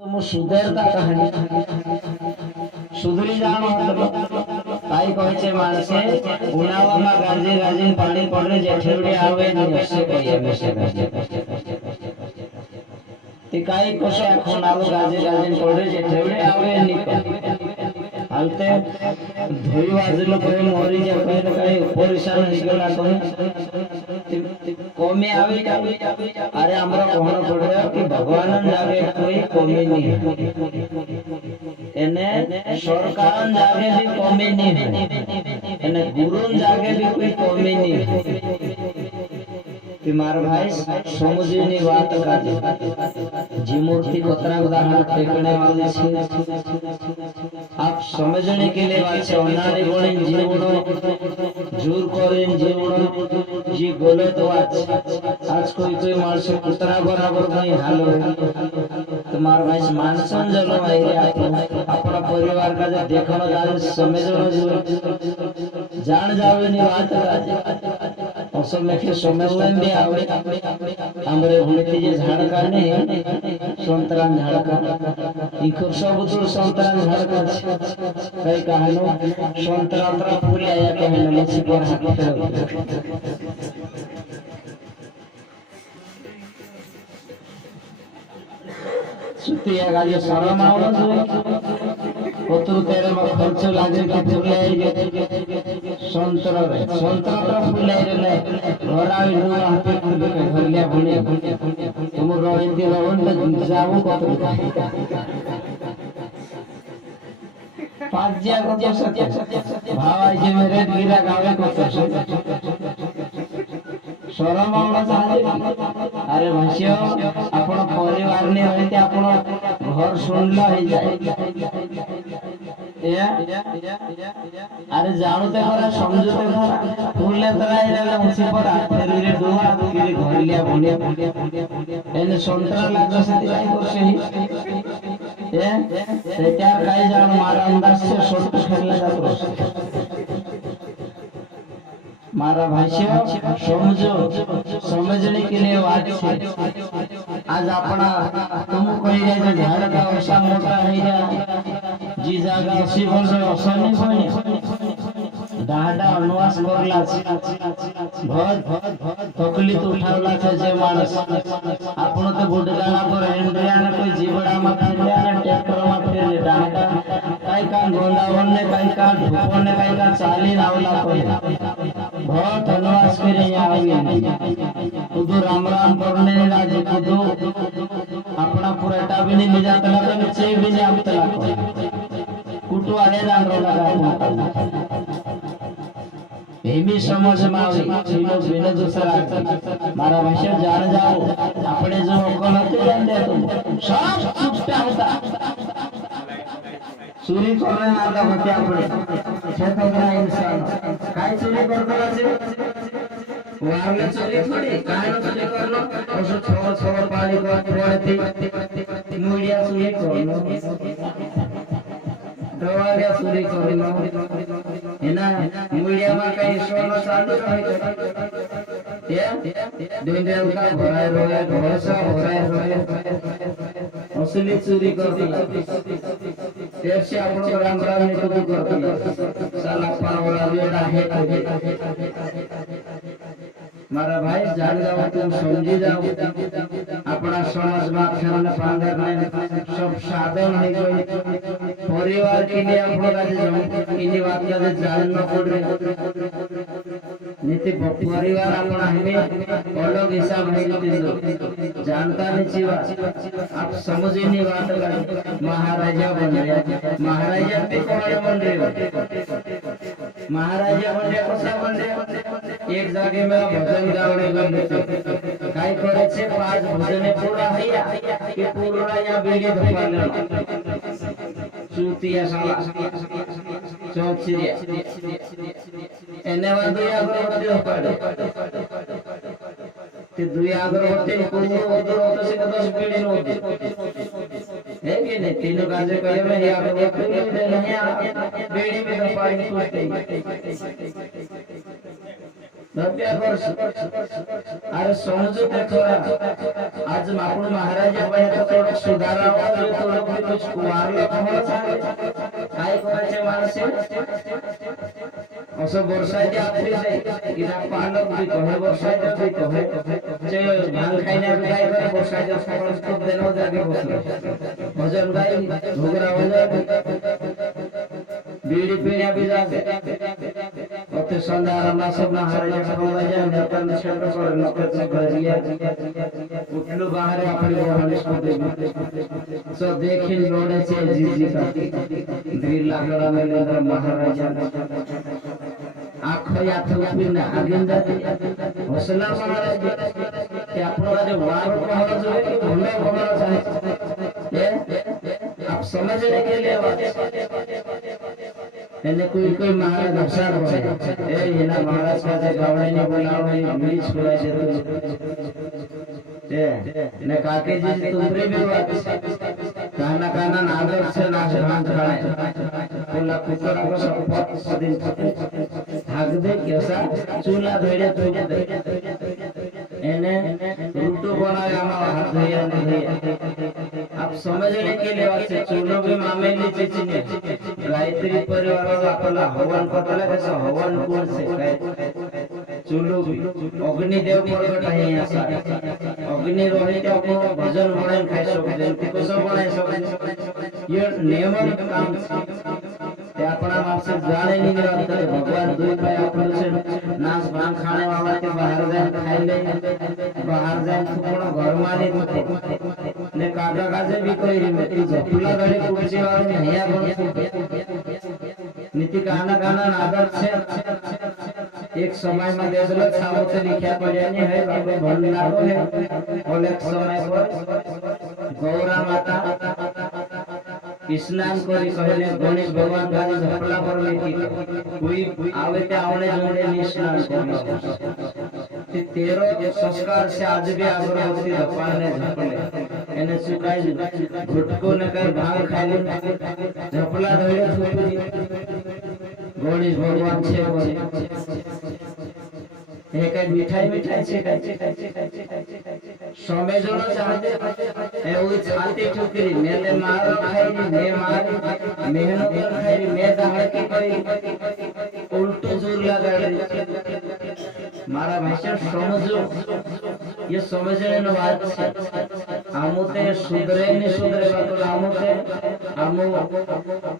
तुम सुधर का कहानी सुधरी जानो ताई कहे छे मानसे उनावामा गाजी गाजीने पाणी पड़े जेठेवडे आवे ने हसे कहिए हसे ते काई कशे आखो नालो गाजी गाजीने पड़े जेठेवडे आवे नि हालते धोई वाजलो कहे मोरी जा कहे न कहे परेशान हो गला कहे कोमे आवे अरे हमरा कहनो पड़े कि भगवान जागे कोई कोमी नहीं एने सरकारन जागे भी कोमी नहीं एने गुरुन जागे भी कोई कोमी नहीं कि मार भाई समझनी बात का जी मूर्ति कोतरा उदाहरण टेकने वाली छे आप समझने के लिए बात छे अनाड़ी बोली जीवनो जोर करें जीवनो जी गलत बात आज कोई मानस कोतरा बराबर नहीं हालो तुम्हार भाई मानसन जलो आई अपना परिवार का जो देखनो जाने समझनो जो जान जावे नी बात का असम में के समझलन भी आवे हमरे हुनती जे झाड़का ने संतरान झाड़का इखर सब दूर संतरान झाड़का कई कहनो संतरात्रा फूल आया कहनो मछी पर हाथ सुतिया गाजे शरम आवो कोतु तेरे में खर्च लागे के फूल आई संतरा फूल आई रे घर आवे नु हाथे के घर लिया भने तुम रोहित रोहन जाऊ कोतु पाज्या को सत्य भाई जे मेरे गिरा गावे को शरम आवला चाहे अरे भाष्य आपण परिवार ने होते आपण घर सुनला हो जाए अरे जानते करा समझते करा फूले तरा इला उसी पर हाथ रे दुआ के घर लिया बने एने संतरा लाग से आई करसे ते त्या काय जान मारा अंदाज से शॉट खेलला जातो मारा भाष्य समझो समझने के लिए बात है आज अपना तुम कही रहे झाड़ का ऐसा मोटा है जा जी जागा 80 वर्ष असनी होने दाहडा अनुवास करला बहुत तकलीफ उठावला छे जे मानस आपण तो बुडगाना पर हेंड्रिया ने कोई जीवड़ा में फिरया ने ट्रैक्टर में फिर दाहडा काई का गोंदावन ने काई का धूपन ने काई का चाली नावला कोई बहुत अनुवास करे यहाँ आवी खुदो राम राम करने राजी खुदो अपना पुराटा भी नहीं जाता लगा नीचे भी नहीं आता लगा कुटु आने दान रो लगा एमी समझ में आवी तीनों बिना दूसरा मारा भाषा जान जाओ अपने जो अकल होते जान दे तुम सब छुपता होता चोरी करने मार्गा होते अपने क्षेत्रग्रा इंसान काय चोरी करतो আছে वारले चोरी थोड़ी काय चोरी करलो असो छोड़ पाली को पड़ती मुड़िया चोरी करलो दवारिया चोरी करलो एना मुड़िया में कई सोना चालू रहे ये डेंडल का भराय रोए भरोसा भराय रोए असली चोरी करती ऐसे आपण राम राम ने कुछ करती साला पावला बेटा है मारा भाई जान जाओ तुम समझी जाओ अपना समाज में खेलन पांगर ने सब साधन है कोई परिवार के लिए आपण का इनी बात का जानना पड़ रहे नीति परिवार अपना हमें अलग हिसाब है जानता नहीं जीवा आप समझे नहीं बात का महाराजा बन रहे महाराजा पे कौन बन रहे महाराजा बन रहे कसा बन रहे एक जगह में भजन गावणे गंध काय करे छे पांच भजने पूरा हैया के पूरा या बेगे धपाले सुतिया साला चौथिया एने वादो या गरबती धपाले ते दुई अगरबत्ती पूर्ण वदो होतो से 10 पीढ़ी होती है कि नहीं तीनों काजे कहे में या अगरबत्ती दे नहीं बेड़ी में धपाई कुछ नहीं भव्य वर्ष अरे समझो देखो आज आपण महाराजा पाहिजे थोडं सुधारावं जो थोडं भी कुछ कुवारलं आम्हाला सांगे काय करायचे माणसे असं वर्षाच्या आपली जाई की ना पालक भी कहे वर्षाच्या भी कहे जे भांग खायला काय करे वर्षाच्या सकाळ खूप देनो जागे बसलो भजन गाई घोगरा बीड़ी पीने भी जागे अते संध्यारा मासे महाराजा खावा जाए नेतन क्षेत्र पर नौकर से गरिया उठलो बाहर अपनी बहन को देख सो देखिन लोड़े से जीजी का धीर लागड़ा में लेकर महाराजा आँखों या थोपीना आगिंदा हौसला महाराज कि अपना जो वार पहरा जो है भोले भोला चाहे आप समझने के लिए એને કોઈ કોઈ महाराज અક્ષર હોય એ એના महाराज પાસે ગાવડીને બોલાવવાની બીજ ખોલાય છે તે ને કાકેજી તુમરી भी વાત કાના કાના નાદર છે નાશ ભાંગ ખાણે પેલા કુકડા કો સપોર્ટ સદિન ભાગ દે કેસા ચૂલા ધોડે ધોડે દે એને રૂટો બનાવે આમાં હાથ ધોયા ને ધોયા आप समझने के लिए वाले चूल्हो भी मामेली चीज़ नहीं गायत्री परिवार वाला अपना हवन पता लगे सो हवन कौन से काय चूल्हो भी अग्निदेव प्रकट है यहाँ सारे अग्नि रोहित अपनो भजन बनाए खाई सकते हैं सब बनाए सकते ये नियमन काम ते अपना आप से जाने नहीं रहता है भगवान दुई भाई अपने से नाच भांग खाने वाला के बाहर जाए खाई ले बाहर जाए तो कोनो घर माने होते ने काका काजे भी कोई रिमेटी झपला गड़े कुर्सी वाले नहीं आ नीति गाना गाना नादर से एक समय में देख लो छावो से लिखा पड़ियानी है बाबा भंडा को है और एक समय पर गौरा माता स्नान करी कहले गणेश भगवान गाड़ी झपला पर लेकी कोई आवे ते आवने जोड़े नि स्नान करी तेरो संस्कार से आज भी अगरबत्ती धपाने झपले एने सुकाई घुटको न कर भांग खाली झपला धोड़े थोपी गणेश भगवान छे एक मिठाई मिठाई छे समय जोड़ो चाहते ए ओई छाती ठुकरी मेले मारो खाई ने मारी मेहनत खाई मैं दाड़ की कोई उल्टो जोर लगा मारा भाषा समझो ये समझने न बात छे आमुते सुधरे ने सुधरे बात आमुते आमो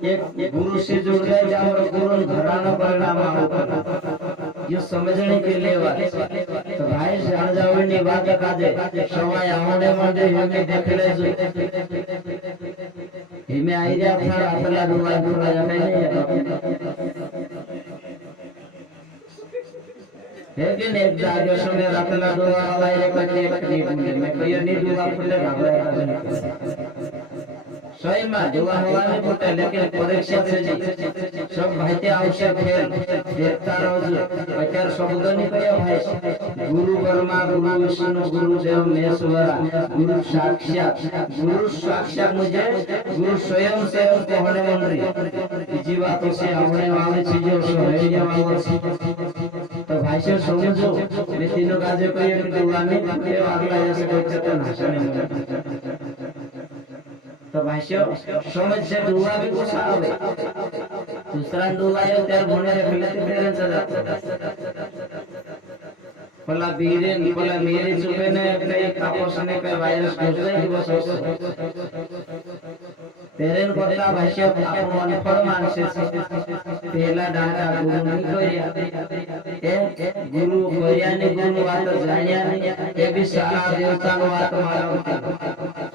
एक गुरु से जुड़ जाए जे हमर गुरु घराना परिणाम आमो ये समझने के लिए बात तो भाई जान जावनी बात काजे समय आवने मंडे हमें देख ले जो हिमे आइडिया था अपना दुआ दुआ जाने नहीं है कि ने जागे समय रतला दुआ वाला एक टेक में कोई नहीं दुआ फुटे घबरा सही में दुआ होला नहीं फुटे लेकिन परीक्षा से जी सब भाईते आवश्यक फेल देखता रहो अचार शब्द नहीं कया भाई गुरु ब्रह्मा गुरु विष्णु गुरु देव महेश्वरा गुरु साक्षात मुझे गुरु स्वयं से कहने मंडरी जीवा तो से आवने वाले चीजों से रहने वाले तो भाई से समझो मैं तीनों काजे को ये दुआ नहीं ये अगला जैसे कोई चेतन हंसने तो भाई से समझ से दुआ भी कुछ आवे दूसरा दुआ ये तेरे बोने रे मिलते तेरे से पला बीरे पला मेरे चुपे ने कई कापोस ने कई वायरस घुस गए कि बस तेरे करता भाई से आपन अनफड़ मानसे पहला डाटा गुरु नहीं करिया ए गुरु करिया ने गुरु बात जानिया नहीं ये भी सारा देवता नो बात मालूम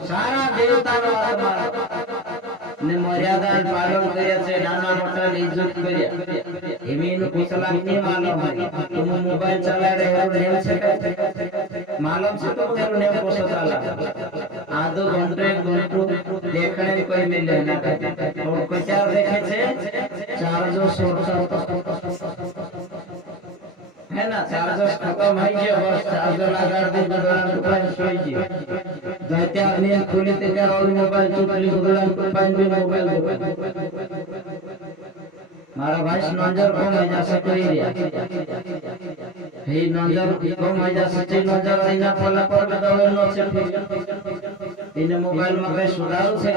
सारा देवता नो बात मालूम ने मर्यादा पालन करिया से नाना मोटा इज्जत करिया हिमीन कुशला नहीं मालूम है तुम मोबाइल चला रहे हो नेम से मालूम से तो तेरे नेम को चला आधो घंटे देखने कोई मिले ना और कोई चार देखे छे चार्जर है ना चार्जर खत्म है जे बस चार्जर लगा दे बदलान दुकान सोई जी जाते आदमी खोले ते क्या और मोबाइल चुपली बदलान दुकान भी मोबाइल मारा भाई नजर को मजा से करी दिया हे नजर कम हो जा सच्ची नजर आईना पला पर दवे न से इन मोबाइल में कई सुधारू छे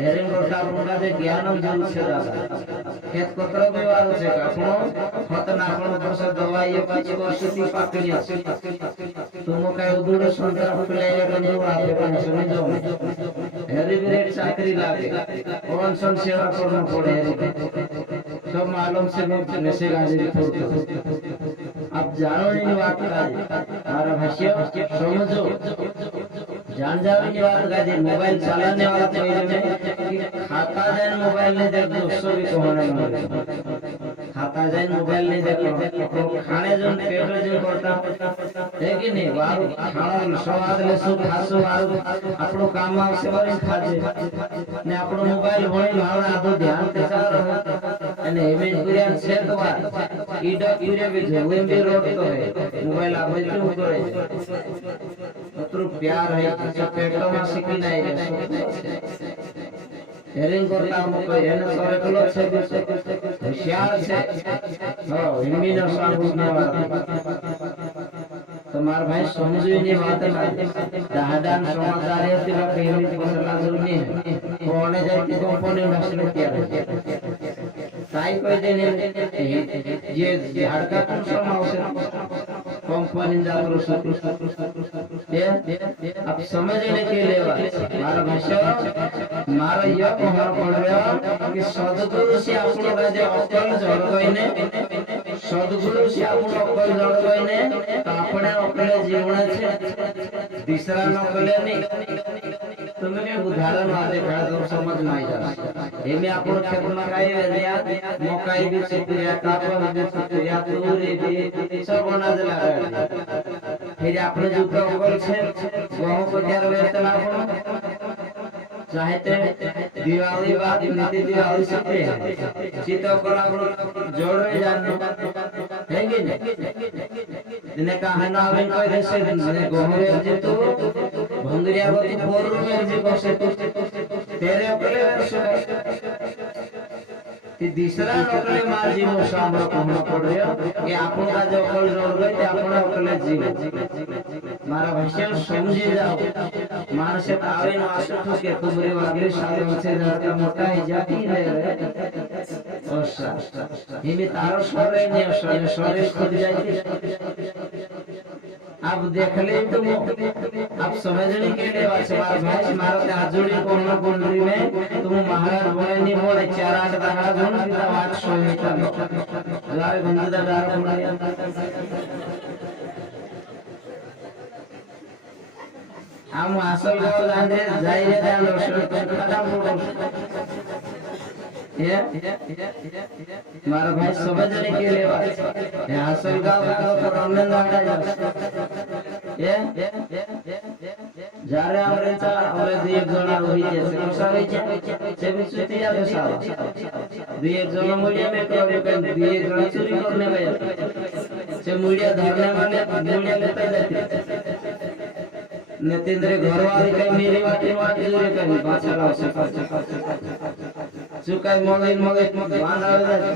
हेरिंग रोटा आपणा जे ज्ञान जरूर छे दादा खेत कोतरो व्यवहार छे आपणो खत नाखण वर्ष दवाई किछ वर्षती पाकली छे तुम काय उदुड़ सुंदर फुलाइले गंदू आपे पण सुनी जो हेरी बिरेट चाकरी लागे कौन सन सेवा करना पड़े सब मालूम से लोग नशे गांजे छोड़ते आप जानो नहीं बात का मारा भाष्य समझो जान जाओ की बात का मोबाइल चलाने वाला तो ये जो खाता जाए मोबाइल ने देख दोस्तों भी कहने लगे खाता जाए मोबाइल ने देखो खाने जो पेट जो करता है कि नहीं बाहर खाना स्वाद ले सु खासो આપણો કામ આવશે બરી ખાજે ને આપણો મોબાઈલ ભણી ભાવના આધો ધ્યાન તે સારો અને એમે કર્યા છે તો વાત ઈડા ક્યુરે બી જોવે બી રોટતો હે મોબાઈલ આપણે શું કરે અતરો પ્યાર હે કે પેટમાં શીખી નાય हेरिंग करता हम कोई एने सरे कलो छे होशियार छे हो हिम्मी न साबुने वाला તમાર ભાઈ સમજુની વાત દાદાન સમાચાર હતી કે કેવી પસલા જોની કોણે જાય કે કંપની નસલે ત્યારે કાઈ કોઈ દેને જે ઝાડકા કુસમ આવશે कंपनी जातो ये अब समझने के लिए मारा भाषा मारा यह कहना पड़ रहा कि सदगुरु से आपको गाजे अक्कल जड़ गई ने सदगुरु से आपको अक्कल जड़ गई ने तो अपने अक्कल जीवन छे दूसरा न कले नहीं तुम्हें के उदाहरण आ देखा तो समझ में आ जाए एमे आपको खेत में काई वेरिया मकई भी सुकिया कापन भी सुकिया तूरी भी सब बना दे लगा फिर आपने जो अक्कल छे गहूं को त्यार वेतन आपको चाहते दिवाली बाद नीति दिवाली से चितो कला जोड़ रहे जानो है कि नहीं ने कहा ना आवे कोई देशे गहूं रे जे तो भंगरिया को पोरू में जे कोसे तेरे अपने ती दूसरा अकले मार जीव सामरो कहना पड़ रहा कि आपन का जो अकल जोड़ गए ते आपन अकले जीव मारा भाषा समझी जाओ मानस से आवे न आसु के तुमरे वागले साले से ज्यादा मोटा है जाती रहे ओसा हिमे तारो सरे ने सरे खुद जाती अब देख ले तुम अब समझने के लिए बात मार भाई मारो ते आजुड़ी कोन कुंडली में तुम महाराज बोले नहीं बोले 4-8 दागा जोन पिता 800 मीटर गारे बंदा दार बोले हम असल गांव जाने जाई रे दान दर्शन खत्म बोलो ये मारा भाई समझने के लिए बात ये असल गांव का तो हमने लगा ये जारे हमरे चा हमरे दुई जना रही जे समस्या रही जे से भी सुतिया के साथ दुई जना मुड़िया में करो के दुई जना चोरी करने गए से मुड़िया धरने वाले मुड़िया लेते जाते नेतेंद्र घर वाली कहीं मेरी वाटी वाटी जोरे कहीं पाछा लाओ से चुकाई मगे मगे बांध आ जाते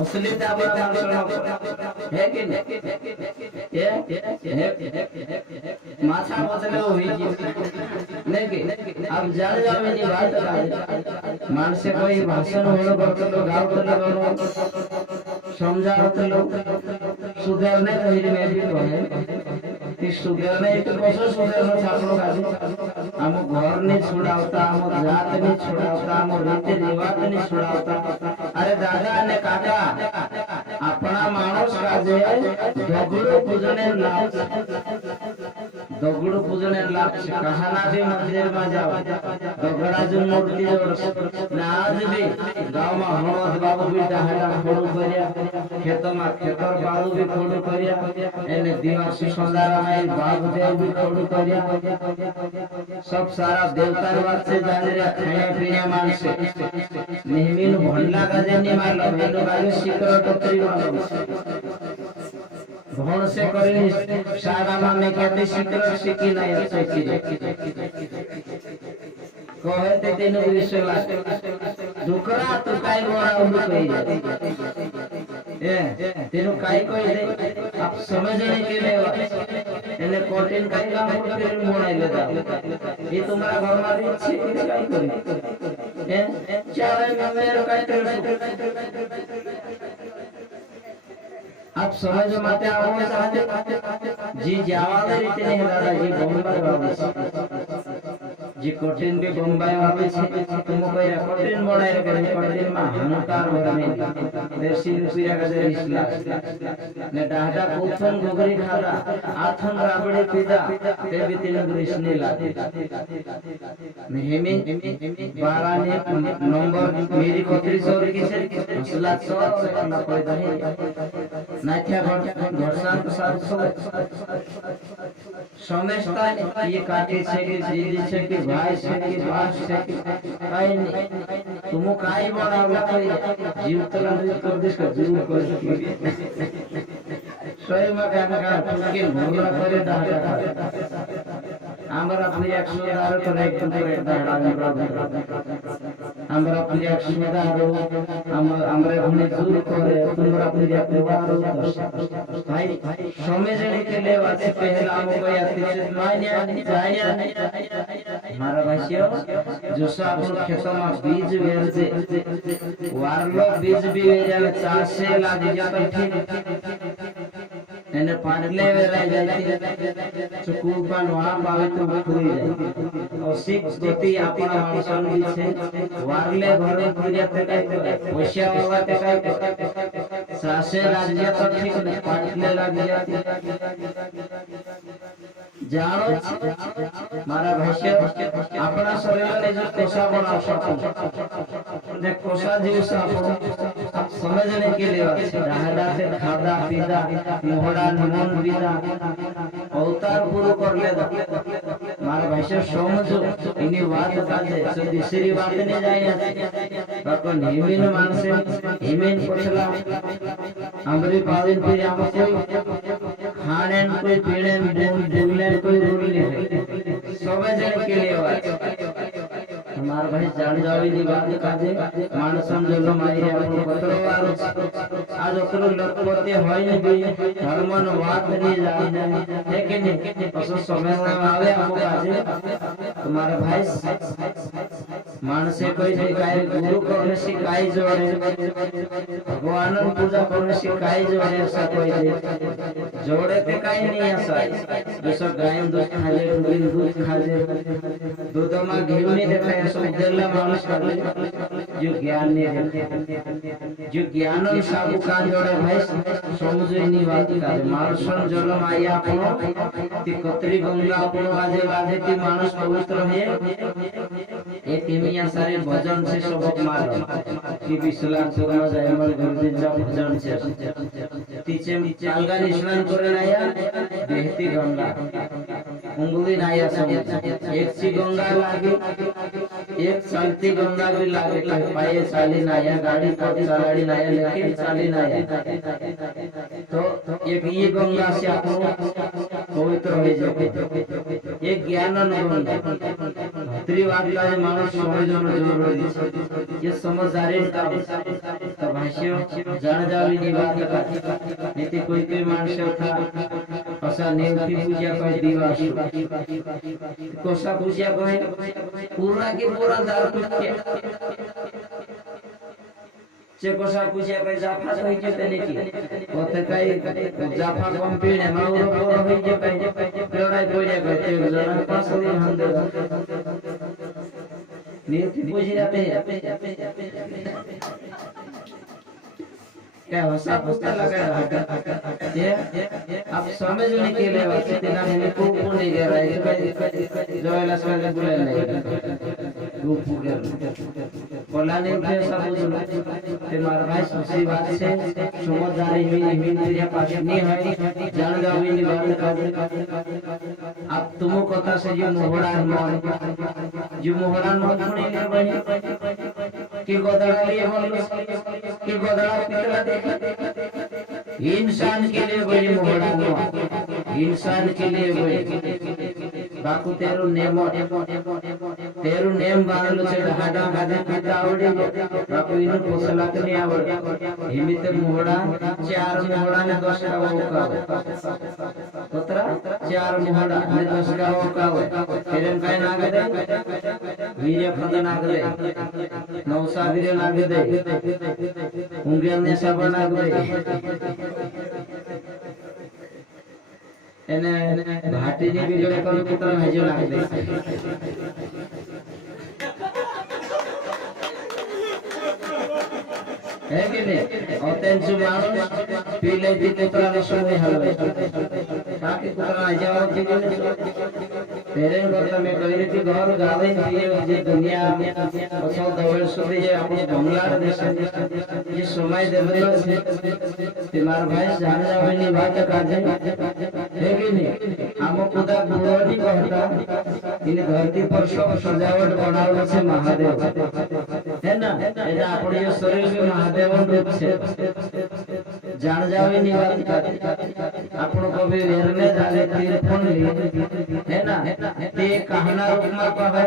असली दाबरा मानसनो है कि नहीं ये माछा मछले हुई नहीं कि अब जान जावे नी बात का मानसे कोई भाषण होलो करतो गाव करलो समझावत लोग सुधारने धैर्य में भी कहे कि सुधारने एक कसो सुधारना छापलो गाजी हम घर नहीं छोड़ावता हम जात नहीं छोड़ावता हम रीति रिवाज नहीं छोड़ावता अरे दादा ने काका अपना मानुष काजे दगड़ो पूजने लाभ से कहाना भी मंदिर में जाओ दगड़ा जो मूर्ति जोड़ ना आज भी गांव में हनुमत बाबू भी डहाड़ा फोड़ू करिया खेतों में खेतर बाबू भी फोड़ू करिया एने दिवासी संदारा में बाबू देव भी फोड़ू करिया सब सारा देवता बात से जाने रे खाया पीने मान से नेहमीन भंडला गाजे नहीं मारलो भेनो गाजे शिकर टोकरी मारलो भण से करी सारा में कहते शिकर शिकी नहीं अच्छे की कहे ते तेनु विश्व लागे दुखरा तो काय बोरा उलू कही जाए तेनु काय कही दे आप समझने के लिए એને કોટિન કઈ કામ કરી મોણાઈ લેતા એ તમારા ઘરમાં રીત છે કે કઈ કરી ચારે મેરો કઈ કરી आप समझ माते आओ चाहते जी जावाले रीते नहीं दादा जी बम्बई आवे जी कोटिन पे बम्बई आवे तुम कोई कोटिन बनाए करे कोटिन में अहंकार बने देसी रुपया का दे इसला ने डाटा कोथन गोगरी खादा आथन राबड़े पिदा ते भी तीन ग्रीष्णी लागे हेमी बारा ने नंबर मेरी 3200 की से मसला 100 करना कोई नहीं नाट्या घरसान के साथ समझता ये काटे से कि दीदी से कि भाई से कि बाप से काई नहीं तुम काई बनावला कोई जीव तला कर दिस का जीव कर सोई में का के घोड़ा करे डाटा আমরা আপনি 100 দাঁড়ো করে একদম করে দাঁড়া আমরা আপনি 100 দাঁড়ো আমরা अपने दूर করে তোমরা আপনি अपने वारो भाई समझने के लिए वासे पहला हमको अतिशय मान्य जाया हमारा भाषियो जो सब खेतों में बीज वेरजे वारलो बीज भी वेरे चार से लागी जाता ठीक એને પાડલે વેરાઈ જાય ચકુપાન વા પાવે તો ખુરી જાય ઓસિક ગતિ આપણા માણસન બી છે વારલે ઘરે પૂજા તે કાઈ પૈસા વાવા તે કાઈ સાસે રાજ્ય તો ઠીક ને પાડલે લાગી જાતી જાણો મારા ભાષ્ય આપણા શરીરને જો કોષા બનાવ શકો ને કોષા જીવસ આપણો समझने के लिए रहदा से खादा पीदा मोहड़ा नमन पीदा अवतार पूरो कर लेदा मारा भाषा समझो इनी बात काजे सो दूसरी बात नहीं जाए बाको हिमेन मानसे हिमेन पछला हमरी पावन पे हम कोई खानेन कोई पीनेन बोलने कोई रूल नहीं समझने के लिए बात हमारा भाई जान जावी दी बात काजे मानसम जलो माई आपन पत्र वारो आज ओकरो लखपति होय ने भी धर्मन बात नहीं जाने है कि नहीं पसो समय में आवे आपको काजे तुम्हारा भाई मानसे कोई काय गुरु करने से काय जोड़े भगवान पूजा करने से काय जोड़े ऐसा कोई दे जोड़े पे काय नहीं ऐसा जैसा गाय दूध खाले दूध खाले दूध में घी नहीं दिखाए देला मानुष करले जो ज्ञान नहीं देते जो ज्ञान और साबु कान जोड़े भाई समझो नहीं बात करे मानुषन जन्म आया आपनो ती कतरी गंगा आपनो बाजे बाजे ती मानुष पवित्र है एक मिया सारे भजन से सबक मारो की बिसला सुरमा जाय मल गुरुजी जा भजन से तीचे चालगा स्नान करे आया बहती गंगा उंगली नाया समझ एक सी गंगा लागे एक चलती गंगा भी लागे पाए चाली नाया गाड़ी पर चलाड़ी नाया लेकिन चाली नाया तो एक ये गंगा से आपको पवित्र हो जाए एक ज्ञान गंगा त्रिवाद का मानव समझने में जरूरी है ये समझदारी का तो भाष्य जान जावी नहीं बात का नीति कोई कोई मानस उठा ऐसा नेवती पूजा कोई दिवस कोसा पूजा कोई पूरा के पूरा दार कुछ चे कोसा पूजा कोई जाफा होई जे तने की ओते काई जाफा कम पीने माउरो पोर होई जे काई पेड़ाई पोजे कोई ते जरा पासली हंदे नीति पूजी जाते हैं क्या वसा पुस्तक लगा ये आप समझने के लिए वैसे तेरा हमें को नहीं कर रहा है जो इलाज का बुला नहीं रूप पूरा बोला नहीं थे सब बुझ ते मार भाई सुसी बात से समझदारी में तेरे पास नहीं है जान जावी नहीं बात का अब तुमो कथा से जो मोहड़ा मन सुनी ले भाई कि गोदड़ा लिए बोल कि गोदड़ा पितला इंसान के लिए कोई मोहड़ा हुआ इंसान के लिए कोई बाकू तेरू नेम बारलो छे हाडा गाजे पिता आवडी बाकू इनु पोसला के नहीं आवड हिमिते मोहड़ा 4 मोहड़ा ने 10 का ओका तोतरा 4 मोहड़ा ने 10 का ओका तेरे काय नागे दे वीर्य पद नागे दे नौसा वीर्य नागे दे उंगेल ने सब नागे दे એને ભાટીની બીજોડે કરું પુત્ર હજુ નાખી દે है कि नहीं और तेंसु मानो पीले दी पुत्रा ने सुने हलवे ताकि पुत्रा आ जाओ कि तेरे करता मैं कह रही थी घर गावे ये दुनिया असो दवेल सुधी जे अपने बांग्लादेश ये समय देवलो तुम्हार भाई जान जावे नी बात काजे है कि नहीं हम खुदा गुरुनी कहता इन धरती पर सब सजावट बनावल से महादेव है ना एदा अपने शरीर में महादेव रूप से जान जावे नी बात आपण को भी वेरने जाले तीरफोन ली है ना ते कहना रूप में कहे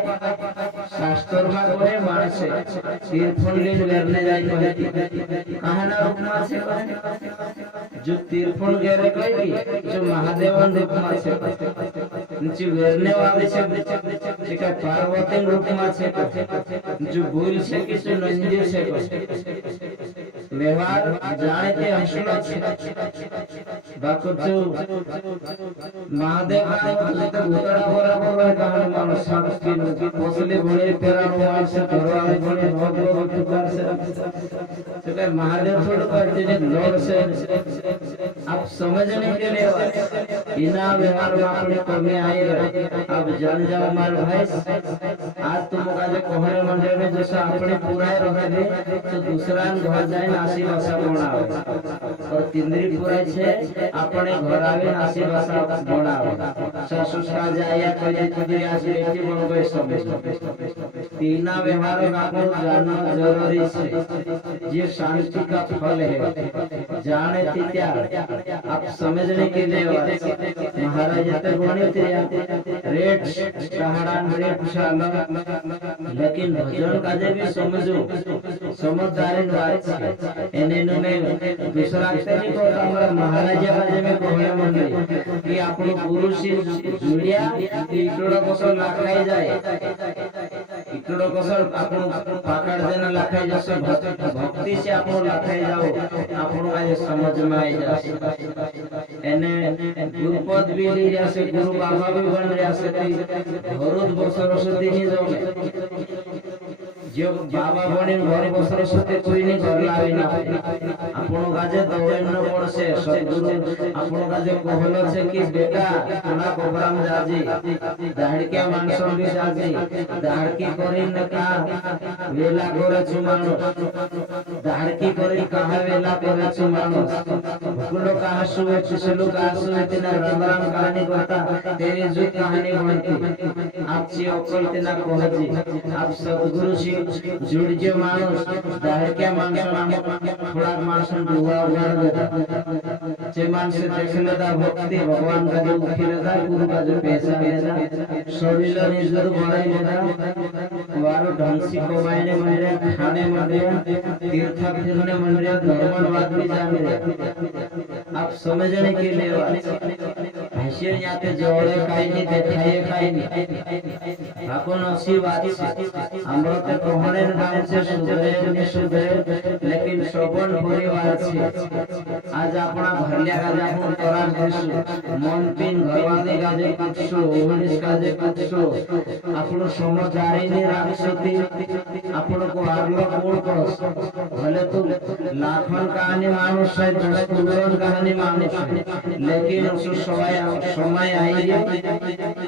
शास्त्र में कोने मानस तीरफोन ली वेरने जाई कहे कहना रूप में से जो तीरफोन गेरे कही जो महादेव रूप में से जो वेरने वाले से का पार्वती रूप में से जो भूल से किसी नंदी से व्यवहार जाने के हंसना बाको जो महादेव का तो भूतड़ा भरा भरा कहानी मानो शास्त्री की पोसले बड़े पेरानो वाल से घरवाले बड़े भगवान टुकार से तो महादेव थोड़ा करते हैं लोग से आप समझने के लिए इना व्यवहार में अपने कमी आई रहे अब जान जाओ हमारे भाई आज तुम का जो कोहरे मंदिर में जैसा अपने पूरा रहे दे तो दूसरा घर जाए नासी भाषा बनावे और तिंद्री पूरे छे अपने घर आवे नासी भाषा बनावे ससुर का जाया कजे तिंद्री आसी बेटी बन गए सब तीना व्यवहार आपको जानना जरूरी है ये शांति का फल है जाने तित्या आप समझने के लिए महाराज तक बने थे रेट सहारान रेट शाला लेकिन भजन काजे भी समझो समझदारी बात है एनेनो में दूसरा से नहीं कहता हमारा महाराज काजे में कोहरे मंडली कि आपनो गुरु से जुड़िया इकड़ो कसर लाखाई जाए इकड़ो कसर आपनो पकड़ देना लाखाई जैसे भक्ति से आपनो लाखाई जाओ आपनो काजे समझ में आई जाए एने गुरुपद भी ली जैसे गुरु बाबा भी बन जैसे भरुद सरस्वती नहीं जाओ जो बाबा बने घर सरस्वती कोई नहीं घर लावे ना आपनो काजे दौड़न पड़से सद्गुरु आपनो काजे कहलो छे कि बेटा थोड़ा प्रोग्राम जाजी दाहड़किया मानसो भी जाजी दाहड़की करी न का वेला करे छु मानुस दाहड़की करी कहा वेला करे छु मानुस भकुलो कहा सुवे छिसलु कहा सुवे तेना राम राम कहानी कहता तेरी जो कहानी बनती आप सी अकल तेना कहजी आप सद्गुरु जी जुड़ जो मानुस दाहड़किया मानसो नाम थोड़ा मानसो दुआ उगाड़ देता जे मानस देखले दा भक्ति भगवान का जो उठिले दा गुरु का जो पैसा लेदा शरीर निजर बढ़ाई लेदा वारो ढंसी कमाईने मंडे खाने मंडे तीर्थ फिरने मंडे धर्मवाद भी जाने आप समझने के लिए भाष्य याते जोड़े काई नहीं देखाए काई नहीं आपन असी बात हमरा ते कहने गांव से सुधरे नहीं सुधरे लेकिन श्रवण परिवार से आज अपना भरलिया का जापन तोरार देसु मन पिन घरवाले का जे कुछो ओहनिस का जे कुछो आपन समझदारी ने राखसती आपन को आगलो कोण करस भले तो लाखन कहानी मानुस है 10 पुराण कहानी मानुस है लेकिन उस समय आई रे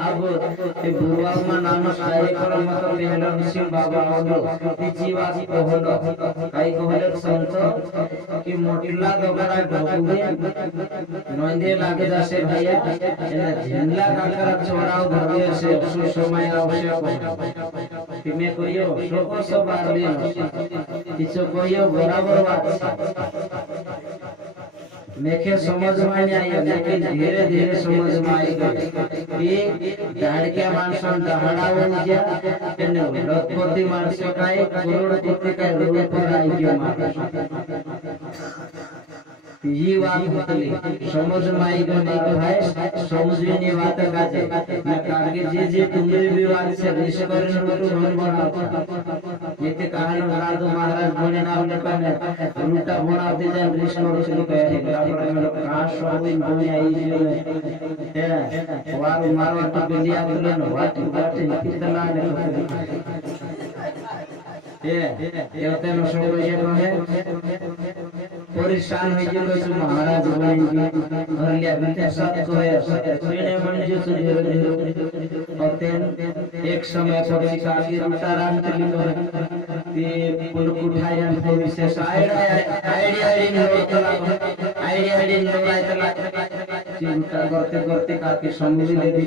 अब ए गुरुवार में नाम कार्यक्रम मत पहले सिंह बाबा होलो तीजीवासी कहलो काई कहले संत कि मोटिला दोगरा ढोकुगे नंदे लागे जासे भैया एना झिनला काकर छोड़ाओ धरले से उस समय आवश्यक तिमे कहियो शोको सब आरली किछो कहियो बराबर बात मेखे समझ में नहीं आया, लेकिन धीरे धीरे समझ में आई गई कि दाड़क्या माणसान दहाड़ा हो गया तेने लखपति माणसो काय करोड़पति काय रोड पर आई गयो माणस ये बात होतली समझ में आई गई मारो भाई समझी नहीं बात काजे न कागे जे तुम्हें भी बात से रिश करन रूटू मन बनाओ जेते कारण राधु महाराज बने नाम ने कने रूटा बनाते जन रिश करू कहे आपण में काश होई बने आई जे है वार मारो तो बिलिया तुले न वाटी वाटी कितना ने एते न सब ये कहे परेशान हो जे कछु महाराज बनेंगे घर लिया बीते सब कहे सुने बन जो धीरे धीरे होते एक समय पर काफी उताराम चली ते पुलक उठाया तो विशेष आईडिया लोरायतला चिंता करते करते काफी समझी ले दी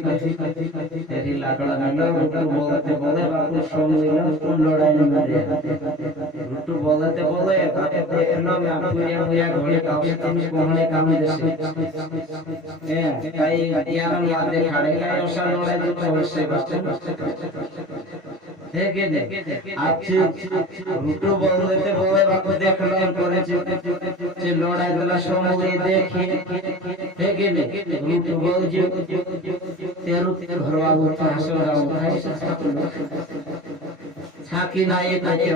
तेरी लागला नलो रुटू बोलते बोले बापू समझिला कौन लड़ाई नहीं मारे रुटू बोलते बोले देखलो मैं पूरा पूरा घोड़े का तुम कोहने काम जैसे ए काई यारन यादे खाड़े का ऐसा लड़ाई तो अवश्य देखे दे आपसे रुटू बोलते बोले बापू देखलो करे जे लड़ाई दला समझी देखी देखे ने रुटू बोल जे तेरू घरवा उठा हसो राव खाई छाकी नाई काके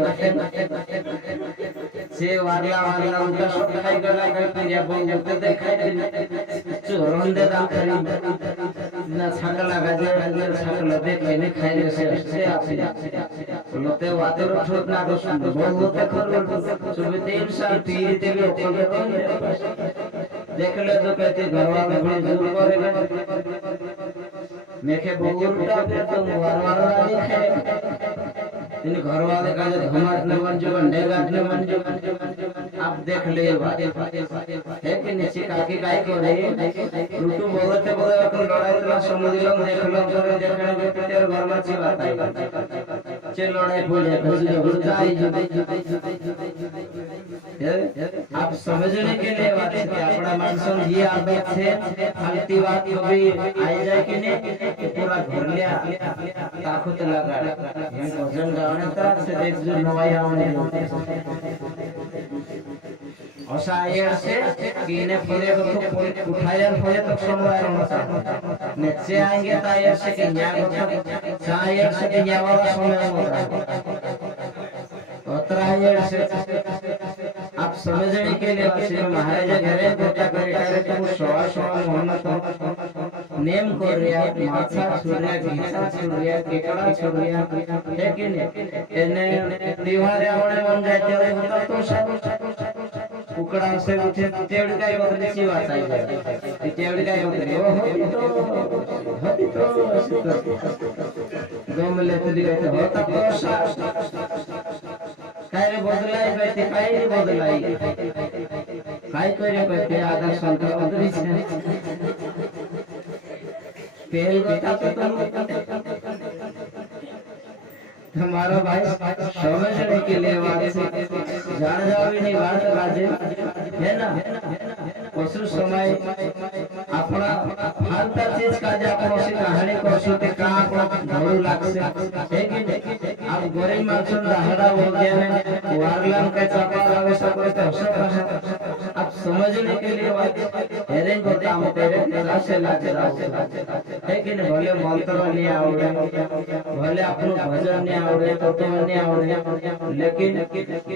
से वाला वाला उनका सब खाई गला करते या बोलते देखाई चोरन दे दाम करी ना छाकला गाजे छाकला देखे ने खाई से आपसे लोते वातेर ठोक ना दो सुन बोलते कर सुबह 3 साल पीते भी ओखले देख ले तो कहते घरवा में बड़ी दूर करेगा मेखे बोलता फिर तुम वारवार नहीं खाए इन घर वाले का जब घमाट न बन जो गंडे गाटने बन जो आप देख ले बात है कि नीचे काकी काय करे रुटू बोलते बोले अपन लड़ाई तो समझ लो देख लो करे देखने में तेरे घर में अच्छी बात है चल लड़ाई हो जाए तो जो आई जो आप समझने के लिए बात है कि अपना मानसन ये आदत से फालतू बात कभी आई जाए कि नहीं पूरा घर लिया ताकत लगा ये भजन गाने तरह से देख जो नवाई आने औसायर से कीने फले को उठाया फले तो समवाय होता नीचे आएंगे तायर से कि न्याय सायर से कि न्याय वाला समय होता उतरायर से आप समझने के लिए श्री महाराज घरे बेटा करे तुम सवा मोहम्मद नेम कर रिया माछा छुरिया घीसा छुरिया केकड़ा छुरिया है कि नहीं एने दीवार आवड़े बन जाते रे होता तो सब कुकड़ा से उठे तेड़ का बकरी सी बात आई जाए तेड़ का बकरी हो तो दो मिले तो दिखाते होता तो काय रे बदलाई कहते काय रे बदलाई काय करे कहते आधा संख्या बदली छे पेल का हमारा भाई समझने के लिए बात से जान जाओ नहीं बात राजे है ना पशु समय अपना फालता चीज का जे अपन से कहानी करसो ते का अपन धरू लागसे है कि नहीं आप गरीब मानसन दहाड़ा हो गया ने वारलान का चापा आवे सब करते हंस आप समझने के लिए बात हेरेंग को काम तेरे से लाग रहा है कि नहीं भले मंत्र नहीं आवड़े भले अपन भजन नहीं आवड़े तत्व नहीं आवड़े लेकिन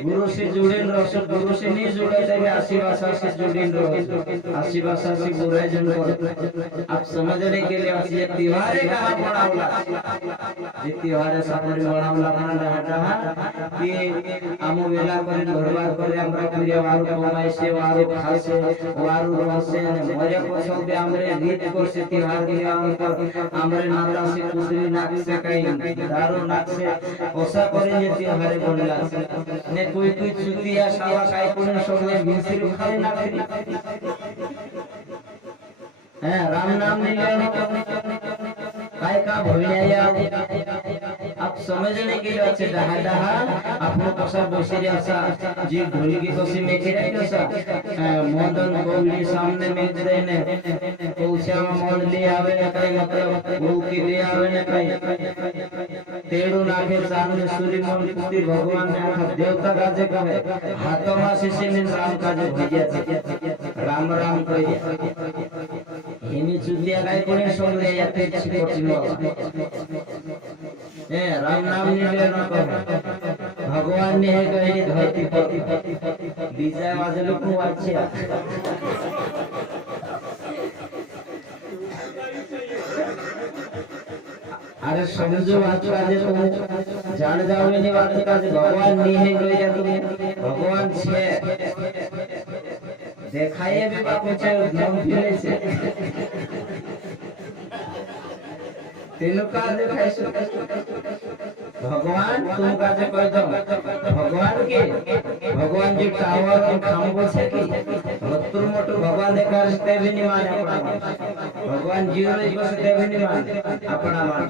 गुरु से जुड़े रहो गुरु से नहीं जुड़े तभी आशीर्वाद से जुड़े रहो आशीर्वाद से गुरु जन को आप समझने के लिए ये त्योहार कहां बनावला ये त्योहार सापरी बनावला अपना हटा कि आमो वेला करे घरबार करे हमरा प्रिय वारु कमाई से वारु खासे वारु रहसे मरे पछो दे हमरे रीत को से त्योहार के हमरे नाता से कुदरी नाक से कहीं दारू नाक से ओसा करे ये त्योहार बनला ने कोई चुतिया सावा काय कोन सबले मिसिर खाए ना है राम नाम नहीं लेने काय का भोलिया आप आप समझने के लिए अच्छे डहा डहा आपको कसा बसरी असा जी ढोल की कसी में किराए कसा मोदन कोवली सामने में देने पौछा मन ले आवे न कई मतलब वो के लिए आवे न कई तेड़ो नाखे सामने सूर्य मन कुती भगवान ने आखा देवता काजे कहे हाथों में शिष्य ने राम काजे भजिया राम राम कही इनी चुतिया गाय कोने सोंगे याते छिकोटिनो राम नाम निले न कहो भगवान ने है कही धरती पर विजय वाजलो को अच्छा अरे समझो बात काजे तुम जान जाओ ने बात काजे भगवान नहीं है कही तुम भगवान छे देखाइए भी बापू चाहे नाम फिरे से तीनों का देखाई भगवान तुम काजे कह दो भगवान के भगवान जो टावर और खंभों से की मत्तुर मोटू भगवान देखा रिश्ते भी नहीं माने अपना भगवान जीवन को सत्य भी नहीं माने अपना मान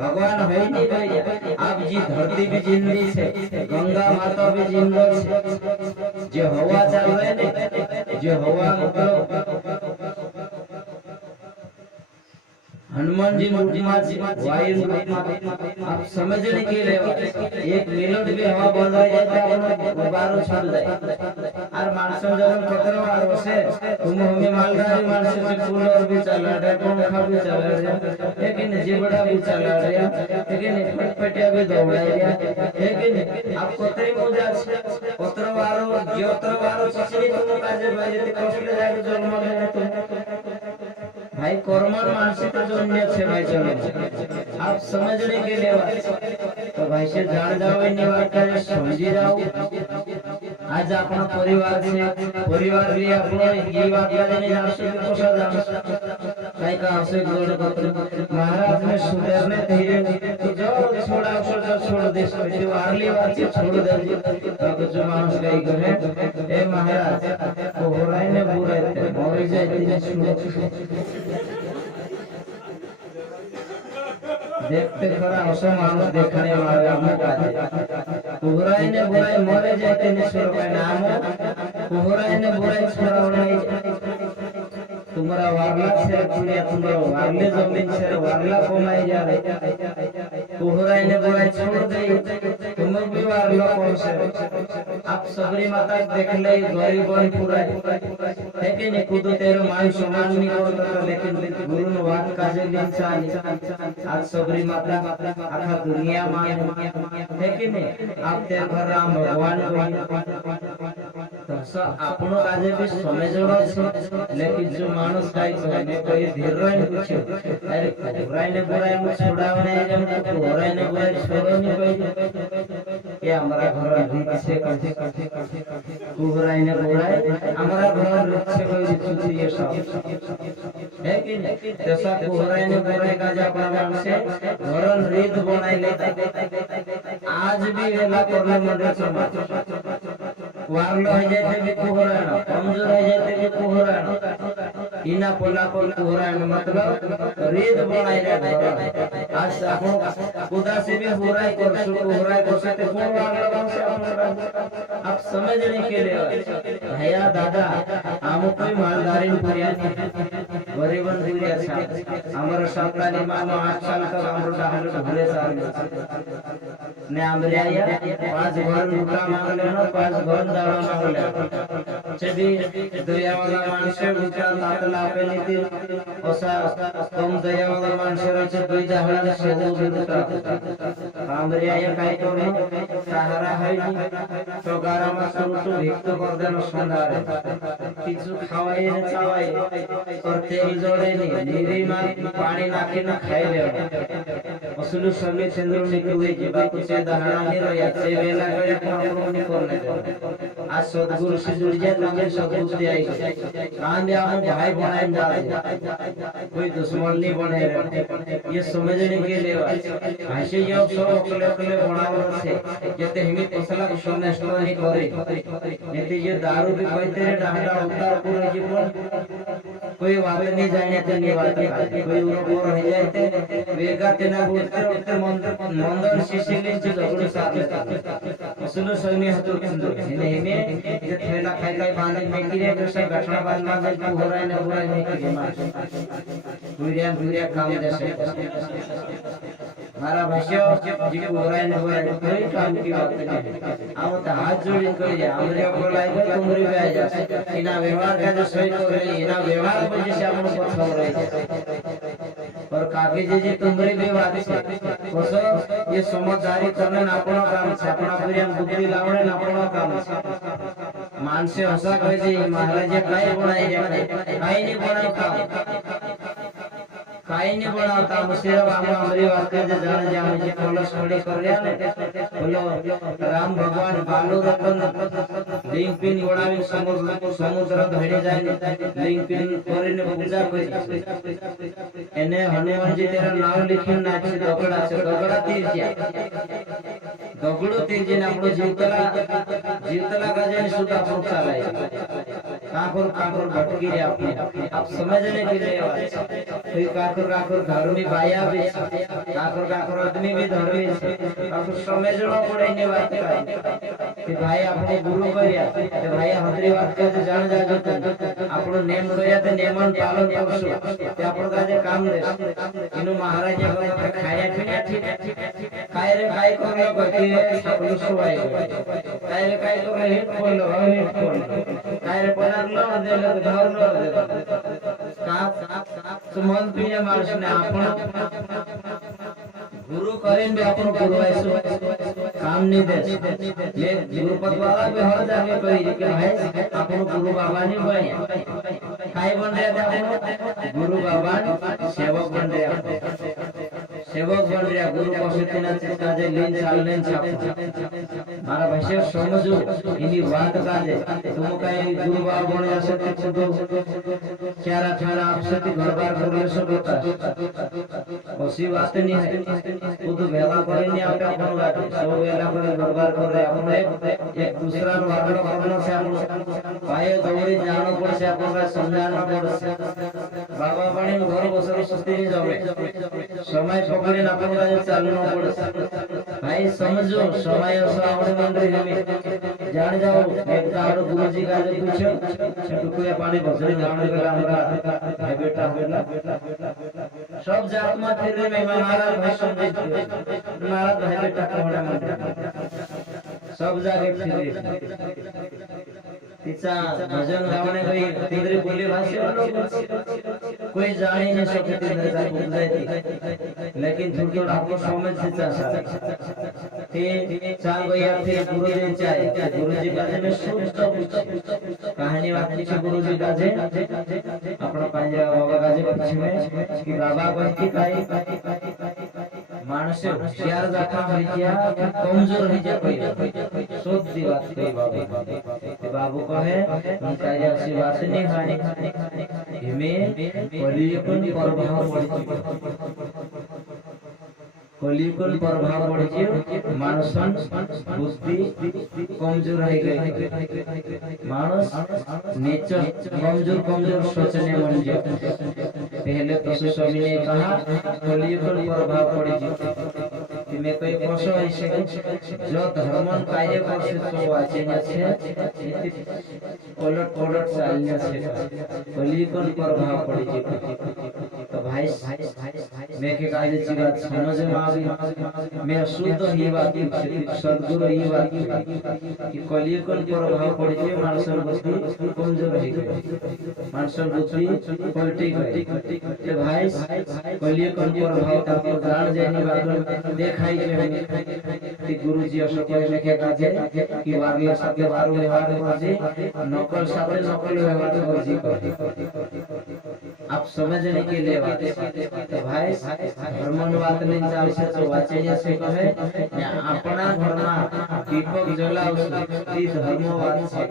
भगवान है नहीं भाई आप जी धरती भी जिंदगी से गंगा माता भी जिंदगी से जो हवा चल रहे ने जो हवा मतलब हनुमान जी वायु आप समझने के लिए एक मिनट भी हवा बंद हो जाए तो बारो छोड़ जाए और मानसन जब खतरा वालों से तुम हमें मालगाड़ी मानसन से फूल और भी चला रहे पंखा भी चला रहे लेकिन जीवड़ा भी चला रहे लेकिन फटफटिया भी दौड़ा रहे लेकिन आप कोतरी मौजा कोतरा वालों ज्योत्र वालों ससुरी तुम काजे भाई ये कष्ट जाके जन्म लेने तुम भाई कर्मन मानसिक जो अन्य छे भाई चलो आप समझने के लिए तो भाई से जान जाओ इन बात का समझी जाओ आज अपना परिवार लिए अपने ये बात का नहीं जान सकते तो सब जान कई का हंसे जोड़ कर महाराज ने सुधरने धीरे जो छोड़ दे तो अगली बार से छोड़ दे तो जो मानुष कई करे ए महाराज को हो रहा है ने बुरा है मर जाए दिन सुनो देखते खरा हसो मानुष देखने वाले अपने काजे कुहराई ने बुराई मरे जाते ने छोड़ का नाम कुहराई ने बुराई छोड़ा नहीं तुम्हारा वागला से पुण्य तुम्हारा वागले जमीन से वागला कमाई जा रहे कुहराई ने बुराई छोड़ दे तुम भी वागला कौन से आप सबरी माता देख ले गरीब और पूरा है कि नहीं खुद तेरे मान सम्मान नहीं करता लेकिन गुरु ने बात काजे इंसान आज सबरी माता आखा दुनिया मान है कि नहीं आप तेरे घर राम भगवान तो सब अपनों काजे भी समझना है लेकिन जो मानुष काई कहने कोई धीर रहने कुछ अरे बुराई ने बुराई मुझ छुड़ावने जब तो बुराई ने बुराई छोड़ो नहीं कोई ये हमारा घर रीत से करते बुराई ने बुराई हमारा घर रीत से कोई छुट्टी ये सब है कि नहीं जैसा बुराई ने बुराई का जा प्रमाण से घर रीत बनाई लेता आज भी वेला करने मंडल से वागलो है जाते भी कुहराना कमजोर है जाते भी कुहराना इना पोला पोल कुहराना मतलब रीत बनाई रहता आज आपको खुदा से भी बुराई कर सु कुहराई कर सकते कौन वागलो से आप समझने के लिए भैया दादा हम कोई मालदारी फरियाद गरीबन पूरी अच्छा हमारे संतान मानो 8 साल तक हमरो डाहर भले साल ने हमरे आया 5 घर रुपया मांग लेनो 5 घर दावा मांग ले चबी दया वाला माणसे रुपया तातला पेली ती ओसा कम दया वाला माणसे रचे दुई दाहला से रुपया हमरे आया काय तो सहारा है तो गारामा सुरु भिक्त कर देनो संधारे किछु खावाई ने चावाई और तेल जोड़े नहीं नीरी में पानी नाके ना खाई ले असलु सभी चंद्र ने कोई जीवा कुछ दाहरा नहीं रहा से वेला करे तो हम नहीं करने आज सदगुरु से जुड़ जाए तो हमें सदबुद्धि आएगी। काम या हम भाई बनाए डाल कोई दुश्मन नहीं बने ये समझने के लिए भाषे जो सब अकले अकले बनावल से जते हमें फसला को नष्ट नहीं करे नहीं ये दारू भी कहते रे डांडा उतार पूरे जीवन कोई बात नहीं जाने तो नहीं बात कोई ऊपर रह जाते वेगा तेना बोलते उठते मंदर शिशिली से झगड़े साथ सुनो सैन्य हतो नहीं में ये थैला खाई खाई बांधे में की रे से गठड़ा बांध को हो रहा है ना हो रहा है नहीं की मार भूरिया काम जैसे मारा भाष्य जी को हो रहा है ना हो रहा है कोई काम की बात नहीं हम तो हाथ जोड़ कर जा हमरे ऊपर लाएगा तुमरी पे आ जा इना व्यवहार का जो सही कर रही इना व्यवहार पर जैसे हम को खबर रही और काके जे तुमरी भी बात है कसो ये समझदारी करने अपन काम छे अपना पूरी बुद्धि लावणे अपन काम छे मानसे हसा कहे जे महाराज काई बनाई रे काई नहीं बनाई काम काई नहीं बनाता मुझे हम हमारी बात कर जे जाने जा मुझे बोलो स्टडी कर लिया ने बोलो राम भगवान बालू रतन लिंक पिन बनावी समुद्र धड़े जाए लिंक पिन કરીને પૂજા કરી એને હનુમાનજી તેરા નામ લખીને નાચે દગડા છે દગડા તીર ગયા દગડો તીર જેને આપણો જીવતલા ગજેને સુધા આપણો ચાલાય काकुर भटकी रे आपने आप समझने के लिए कोई काकुर धर्मी बाया भी काकुर आदमी भी धर्मी है काकुर समझना पड़ेने बात का कि भाई अपने गुरु करिया कि भाई हतरी बात के जान जा जो આપણો नेम करिया ते नेमन पालन करसु ते આપણો काजे काम दे इनु महाराज के खाया पीया ठीक खाय रे खाय करलो गति आपलो सुवाय खाय रे खाय करलो हिट बोललो खाय रे पना देले धरलो का मन पिया मार्स ने आपण गुरु करें भी अपन गुरु ऐसो काम नहीं दे ये गुरु पद वाला भी हर जाके कही कि भाई अपन गुरु बाबा नहीं बने काय बन रहे थे गुरु बाबा सेवक बन रहे सेवक बन रहे गुरु को सितना चिता जे लीन चालने छाप मारा भाषा समझो इनी बात का जे तुम काय गुरु बाबा बन जा सकते तो चारा चारा आप से घर-बार कर ले सब उसी बात नहीं है वो तो वेला करे नहीं आपका अपन बात सब वेला करे घर-बार कर रहे अपन एक दूसरा रो आगलो करना से अपन भाई दौड़ी जानो पड़ से अपन का समझाना पड़ से बाबा पानी में घर बसर सुस्ती नहीं जावे समय पकड़े ना अपन का चलना पड़ भाई समझो समय सावण मंदिर में जान जाओ एक तारो गुरुजी का जो पूछो छटुकुया पानी बसरे जाने के हमरा भाई बेटा सब जात में फिर में महाराज भाई समझे महाराज भाई बेटा कोड़ा मंदिर सब जाके फिर तिचा भजन गावने कोई तिंद्री बोली भाषा लोग कोई जाने नहीं सकते तिंद्री का बोल जाती लेकिन थोड़ी आपको समझ से चाहता ते चाल भैया फिर गुरुजी चाहे गुरुजी का में शुद्ध कहानी वाली से गुरुजी का जे अपना पंजा बाबा का जे पीछे में कि बाबा कहती काई मानसे होशियार रखा है क्या कमजोर है जा कोई शुद्ध दी बात कोई बाबू बाबू कहे उनका ऐसी बात नहीं है हमें कलियुग प्रभाव कलियुग प्रभाव पड़ जे मानसन बुद्धि कमजोर है गई मानस नेचर कमजोर सोचने मन जे पहले तो स्वामी ने कहा कलियुग प्रभाव पड़ जे में कोई कोशो ऐसे जो धर्मन कार्य करसे तो वाचन छे कोलट चालने छे कलियुग प्रभाव पड़ जे तो भाई मैं के काजे ची बात समझ में आवी मैं शुद्ध ही बात सद्गुरु ही बात कि कलियुग प्रभाव पड़ जे मानसन बुद्धि कमजोर है मानसन बुद्धि पलटी गई तो भाई कलियुग प्रभाव आपको जान जाने बात देखाई कि गुरुजी अशोक में के काजे कि वागले साथे वारो व्यवहार करजे नकल साथे नकल व्यवहार करजे आप समझने के लिए बात तो भाई धर्मन बात नहीं जावे से तो वाचन से कहे अपना धर्म दीपक जलाओ ई धर्मवाद छे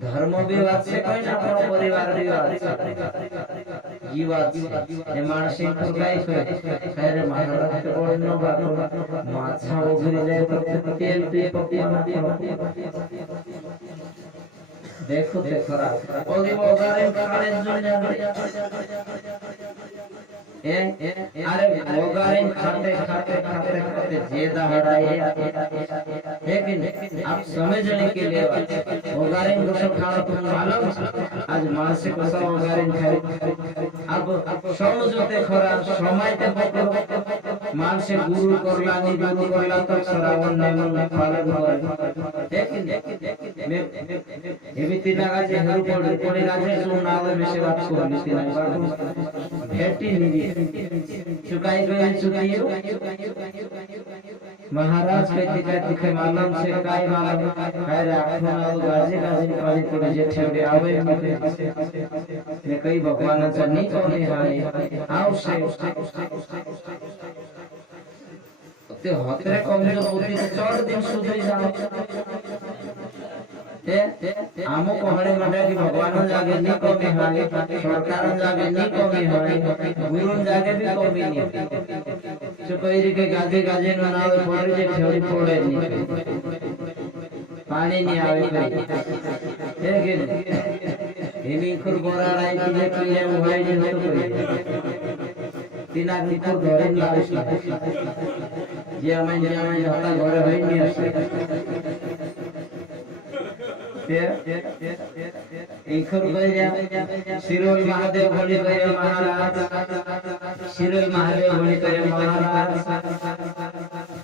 धर्म भी बात से कोई ना अपनो परिवार भी बात से ई बात ए मानसिक पुरकाई खैर महाराज के बोलनो बात माछा उगरी जाए तो तेल पे पकिया देखो ते खरा ओदी ओगारे खाने जुने अरे ओगारे खाते खाते खाते खाते जेदा हड़ाए लेकिन आप समझने के लिए ओगारे को सब खाना तुम मालूम आज मानसिक को सब ओगारे खाए अब समझते खरा সময়তে পকড় मानसे गुरु करला नी गुरु करला तो श्रावण नेमन पालन करे लेकिन एमिति लागा जे हेरु पड़ी राजे सुनावे बेसे बात करली तिना बात भेटी नी चुकाई गई चुकियो महाराज कहते दिखे मालूम से काय मालूम खैर आखो गाजे गाजे पानी पड़े जे ठेवडे आवे ने कई भगवान चन्नी कोनी हाय आउ से ते होतरे कमजोर बुद्धि से 4 दिन सुधरी जाओ आमो कहणे माटे कि भगवान जागे नी कमी हाय सरकार जागे नी कमी हाय गुरु जागे भी कमी नी जो कई के गाजे गाजे न नावे पड़े जे ठेवड़ी पड़े नी पानी नी आवे हे के एनी खुर गोराड़ाई की जे पिए होय जे तो कोई तीना निकुर धरे लाविस जे हमें हता घरे होई नी आसे इखर गया शिरोल महादेव बलि करे महाराज शिरोल महादेव बलि करे महाराज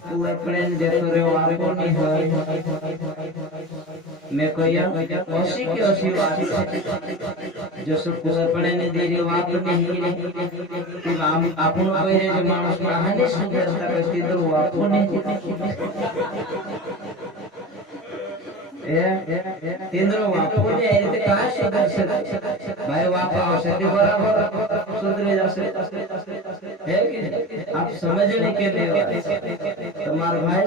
तू अपने देखो रे आपको नहीं है मैं कहिया ओसी के ओसी बात जो सब कुछ अपने ने दे रे आप नहीं तू हम आपन कहि रे जे मानुष कहानी सुंदरता कहती तो आपको नहीं तीनों वापो ने ऐसे कहा सुधर से भाई वापा औषधि बराबर सुधरे जासे है कि आप समझने के लिए तुम्हारे भाई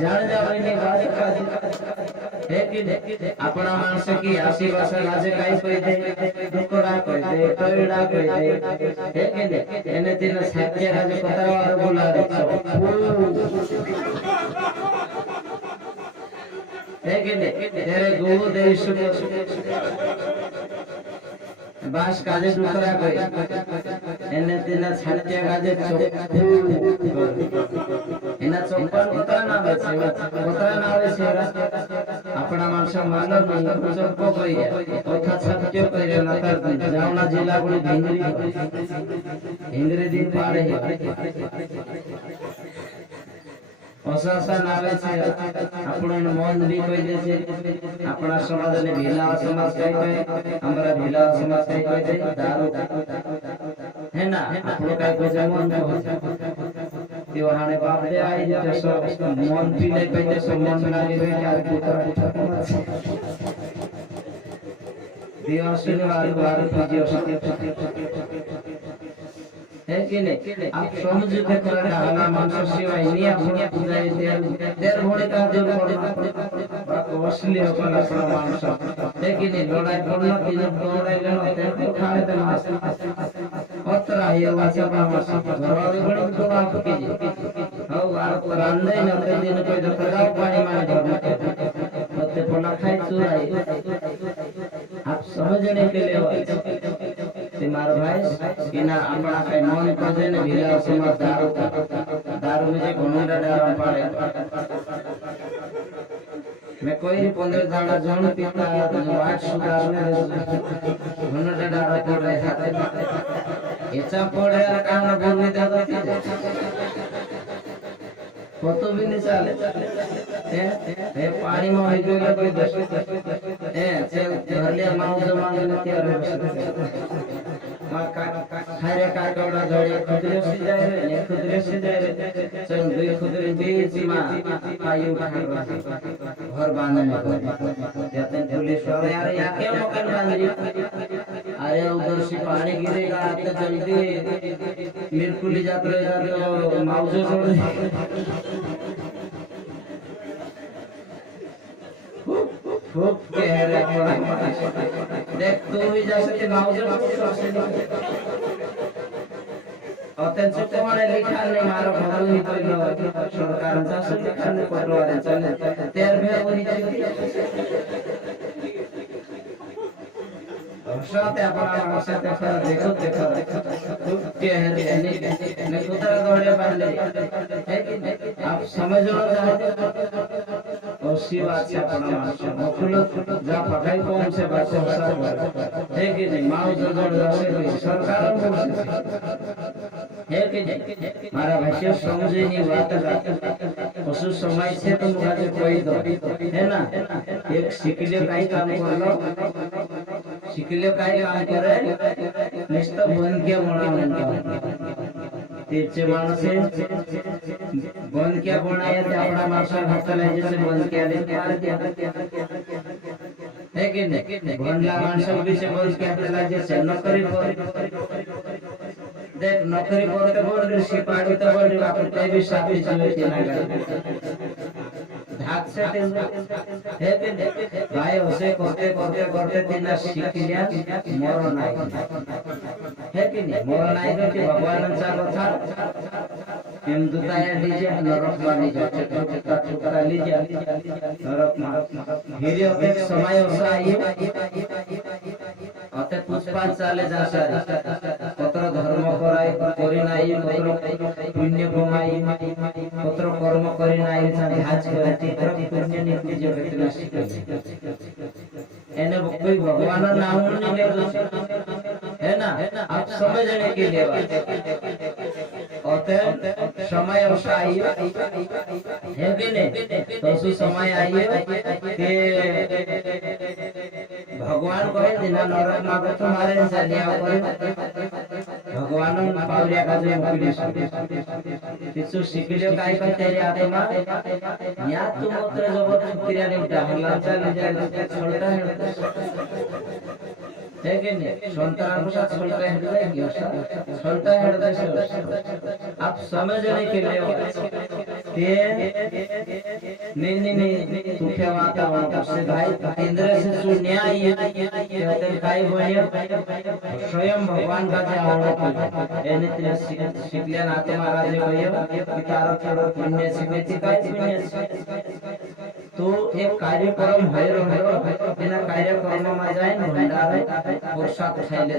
जान जावे नहीं बात का है कि अपना मानस की आशी भाषा राजे काई कोई दे दुखड़ा कोई दे टोड़ा कोई दे है कि एने तीन सत्य राजे कथा वाला बोला तेरे गुरु देश बास काजे दुखरा कोई एने तेना छात्या काजे चोप्पू एना चोप्पन कोतरा नावे छे अपना मानस मानो नहीं चोप्पो कोई ओथा सत्य करे नता जावना जिला गुडी भिंगरी दिन पाड़े ओसासा नावे छे आपण मन भी कहि दे छे अपना समाज ने भीला समाज कहि कहि हमरा भीला समाज कहि कहि दारू है ना आपण काय को मन को त्यो हाने बाप दे आई जे सब मन पीले कहि दे सब मन लागे रे यार पुत्र दिया शनिवार बार पूज्य सत्य है कि नहीं आप समझ के थोड़ा डालना मानस सेवाई नहीं अपने पूजाए देर होने का जो बात असली अपना अपना मानस है कि नहीं लड़ाई पड़ना तीन लड़ाई लेना तेरे खाने तो मास अतरा ये वाचा मानस घरवाले बड़े तो आप कीजिए हां वार रांदे न ते दिन कोई तो खराब पानी माने घर में मत पड़ा खाई चुराई आप समझने के लिए मारो भाई इना अपना के मन खोजे ने भीला समाज दारू में जे घुनुडा डारम पाड़े मैं कोई 15 दाड़ा जण पीता वाट सुधारने घुनुडा डारा पड़े हाथे एचा पड़े कान बोलने दादा फोटो भी नहीं चले ए पानी में होई गयो कोई दस चल घर ले माउज मांगने तैयार हो खारे काटोड़ा जोड़े खुदरे से जाए रे खुदरे से जाए रे चल दुई खुदरे बीच में आयु घर बांधने को जाते पुलिस वाले यार यहाँ क्या मकान बांध रही अरे उधर से पानी गिरेगा तो जल्दी मिरकुली जाते रहेगा तो माउजो छोड़ खूब गहरे देख तू ही जैसे माउजर अत्यंत कोणे लिखा नहीं मारो भरू ही तो सरकारांचा लिखा नहीं पटवाऱ्यांचा तेर भे वही औषध आपण औषध देखो खूब गहरे ने कुतरा दौड़े बांधले है कि आप समझ लो उसी बात से अपना मखुल जा पकाई कौन से बात से है कि नहीं माओ जोड़ जैसे सरकार है कि नहीं मारा भाषा समझे नहीं बात उस समय से तो मुझे कोई दो है ना एक सिकले काई काम कर लो सिकले काई काम करे निष्ठा बन के तेचे माणसे बन क्या बनाया ते अपना माणसा हाताला जैसे बन के आले है कि नहीं भंडला माणसा भी से बन के हाताला जैसे नौकरी देख नौकरी करते बोल सिपाही तो बोल आपण ते भी साथी जीवे ना हाथ से है कि भाई उसे करते करते करते दिन सीख लिया मरण नाही है कि नहीं मरण नाही तो भगवानांचा कथा हिंदुताया लीजिए नरक में लीजिए टुकड़ा लीजिए नरक में धीरे होते समय ऐसा आइए अते पुष्पांच चाले जा सारे पत्र धर्म कराई करी नाही पत्र पुण्य कमाई पत्र कर्म करी नाही ध्याज करे तीतर पुण्य नीति जो व्यक्ति शिखे एने कोई भगवान नाम नहीं ले है ना आप समझने के लिए होते समय ऐसा आइए है कि नहीं तो उसी समय आइए कि भगवान कहे दिना नरक मागो तुम्हारे चलिया करे भगवान पावलिया का जो मुक्ति किछु शिकलियो काय काय तेरे आत्मा या तुम उतर जबर क्रिया नहीं डाहला चल जाए छोटा है कि नहीं संतान के साथ छोटा है कि छोटा है आप समझने के लिए नहीं तू क्या वातावरण से भाई केंद्र से सुनने आई कहते काय बनिया स्वयं भगवान का जे आवडत एने तिने शिकल्या नाते महाराज कहियो की तारा थोड़ा पुण्य शिकायची काय पुण्य तो एक कार्यक्रम है रहो बिना कार्यक्रम में जाए भंडार प्रसाद खाइले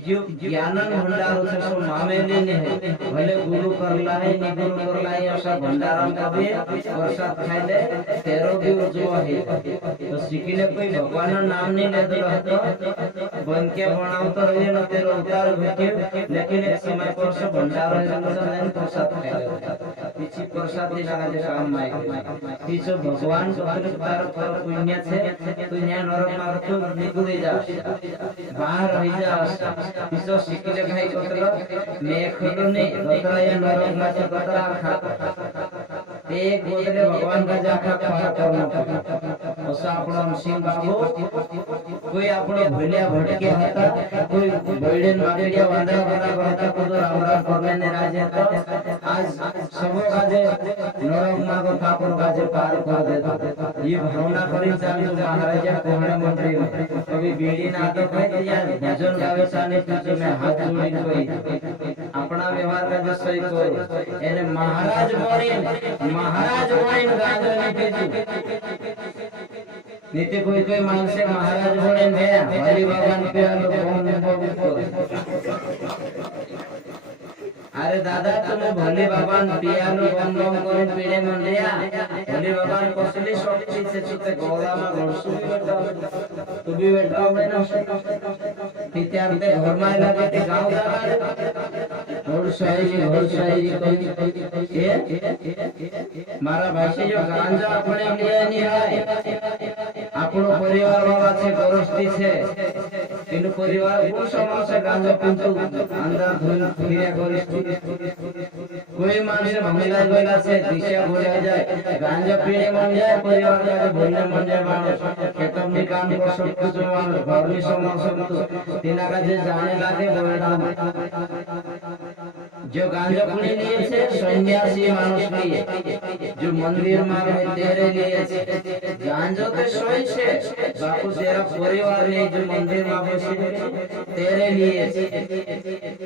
जो ज्ञानन भंडार होते सो मामेले ने है भले गुरु करला है नि गुरु करला है ऐसा भंडारम का भी प्रसाद खाइले तेरो भी जो है तो सिकिले कोई भगवान नाम नहीं लेते रहतो बन के बनाओ तो रहे न तेरो उतार भेटे लेकिन एक समय पर से भंडार है तो प्रसाद खाइले पीछे प्रसाद दे लगा जे काम में तीसो भगवान तार फल पुण्य छे तू न्या नरक मार तो निकुदी जा बाहर रही जा तीसो शिकले भाई कतल मैं खलो ने कतल या नरक में से कतरा खा एक बोले भगवान का जा खा कर्म ओसा आपण सिंह बाबू कोई आपण भूलिया भटके हता कोई बइडेन मागेडिया वांदा बना करता को राम राम करने ने राजे तो आज सबो काजे नरक मागो ठाकुर काजे पार कर देता ये भावना करी चालू महाराजा कोहणे मंत्री कभी बीड़ी ना तो कह दिया भजन गावे साने तुझे में हाथ जोड़ी कोई अपना व्यवहार का जो सही को एने महाराज बणी गाजो नीति कोई मानसे महाराज बणे ने हरि भगवान पे अरे दादा तुम्ही भले बाबान पियानो बम बम करून पिढे म्हणल्या भले बाबान कसली शक्तीचे चित्ते गोळामा घडसू तुम्ही बेटा ना तिथे घरमाय लागे ते गाव जागा घोड शायरी कही मारा भाषे जो गांजा अपने लिए नहीं है આપણો પરિવાર વાળા છે ગરસ્તી છે એનો પરિવાર કોણ સમોસે ગાંજો પીતો અંદર ધૂલ ફિર્યા ગરસ્તી કોઈ માણસે ભમેલા ગયેલા છે દિશા ભૂલ્યા જાય ગાંજો પીને મન જાય પરિવાર કાજે ભૂલને મન જાય માણસ ખેતમની કામ પર સબકુ જોવાનું ઘરની સમોસે તેના કાજે જાણે લાગે બોલતા जो गांजा पुणी लिए थे सन्यासी मानुष लिए जो मंदिर में तेरे लिए गांजो ते सोई छे बापू तेरा परिवार ने जो मंदिर में बसे तेरे लिए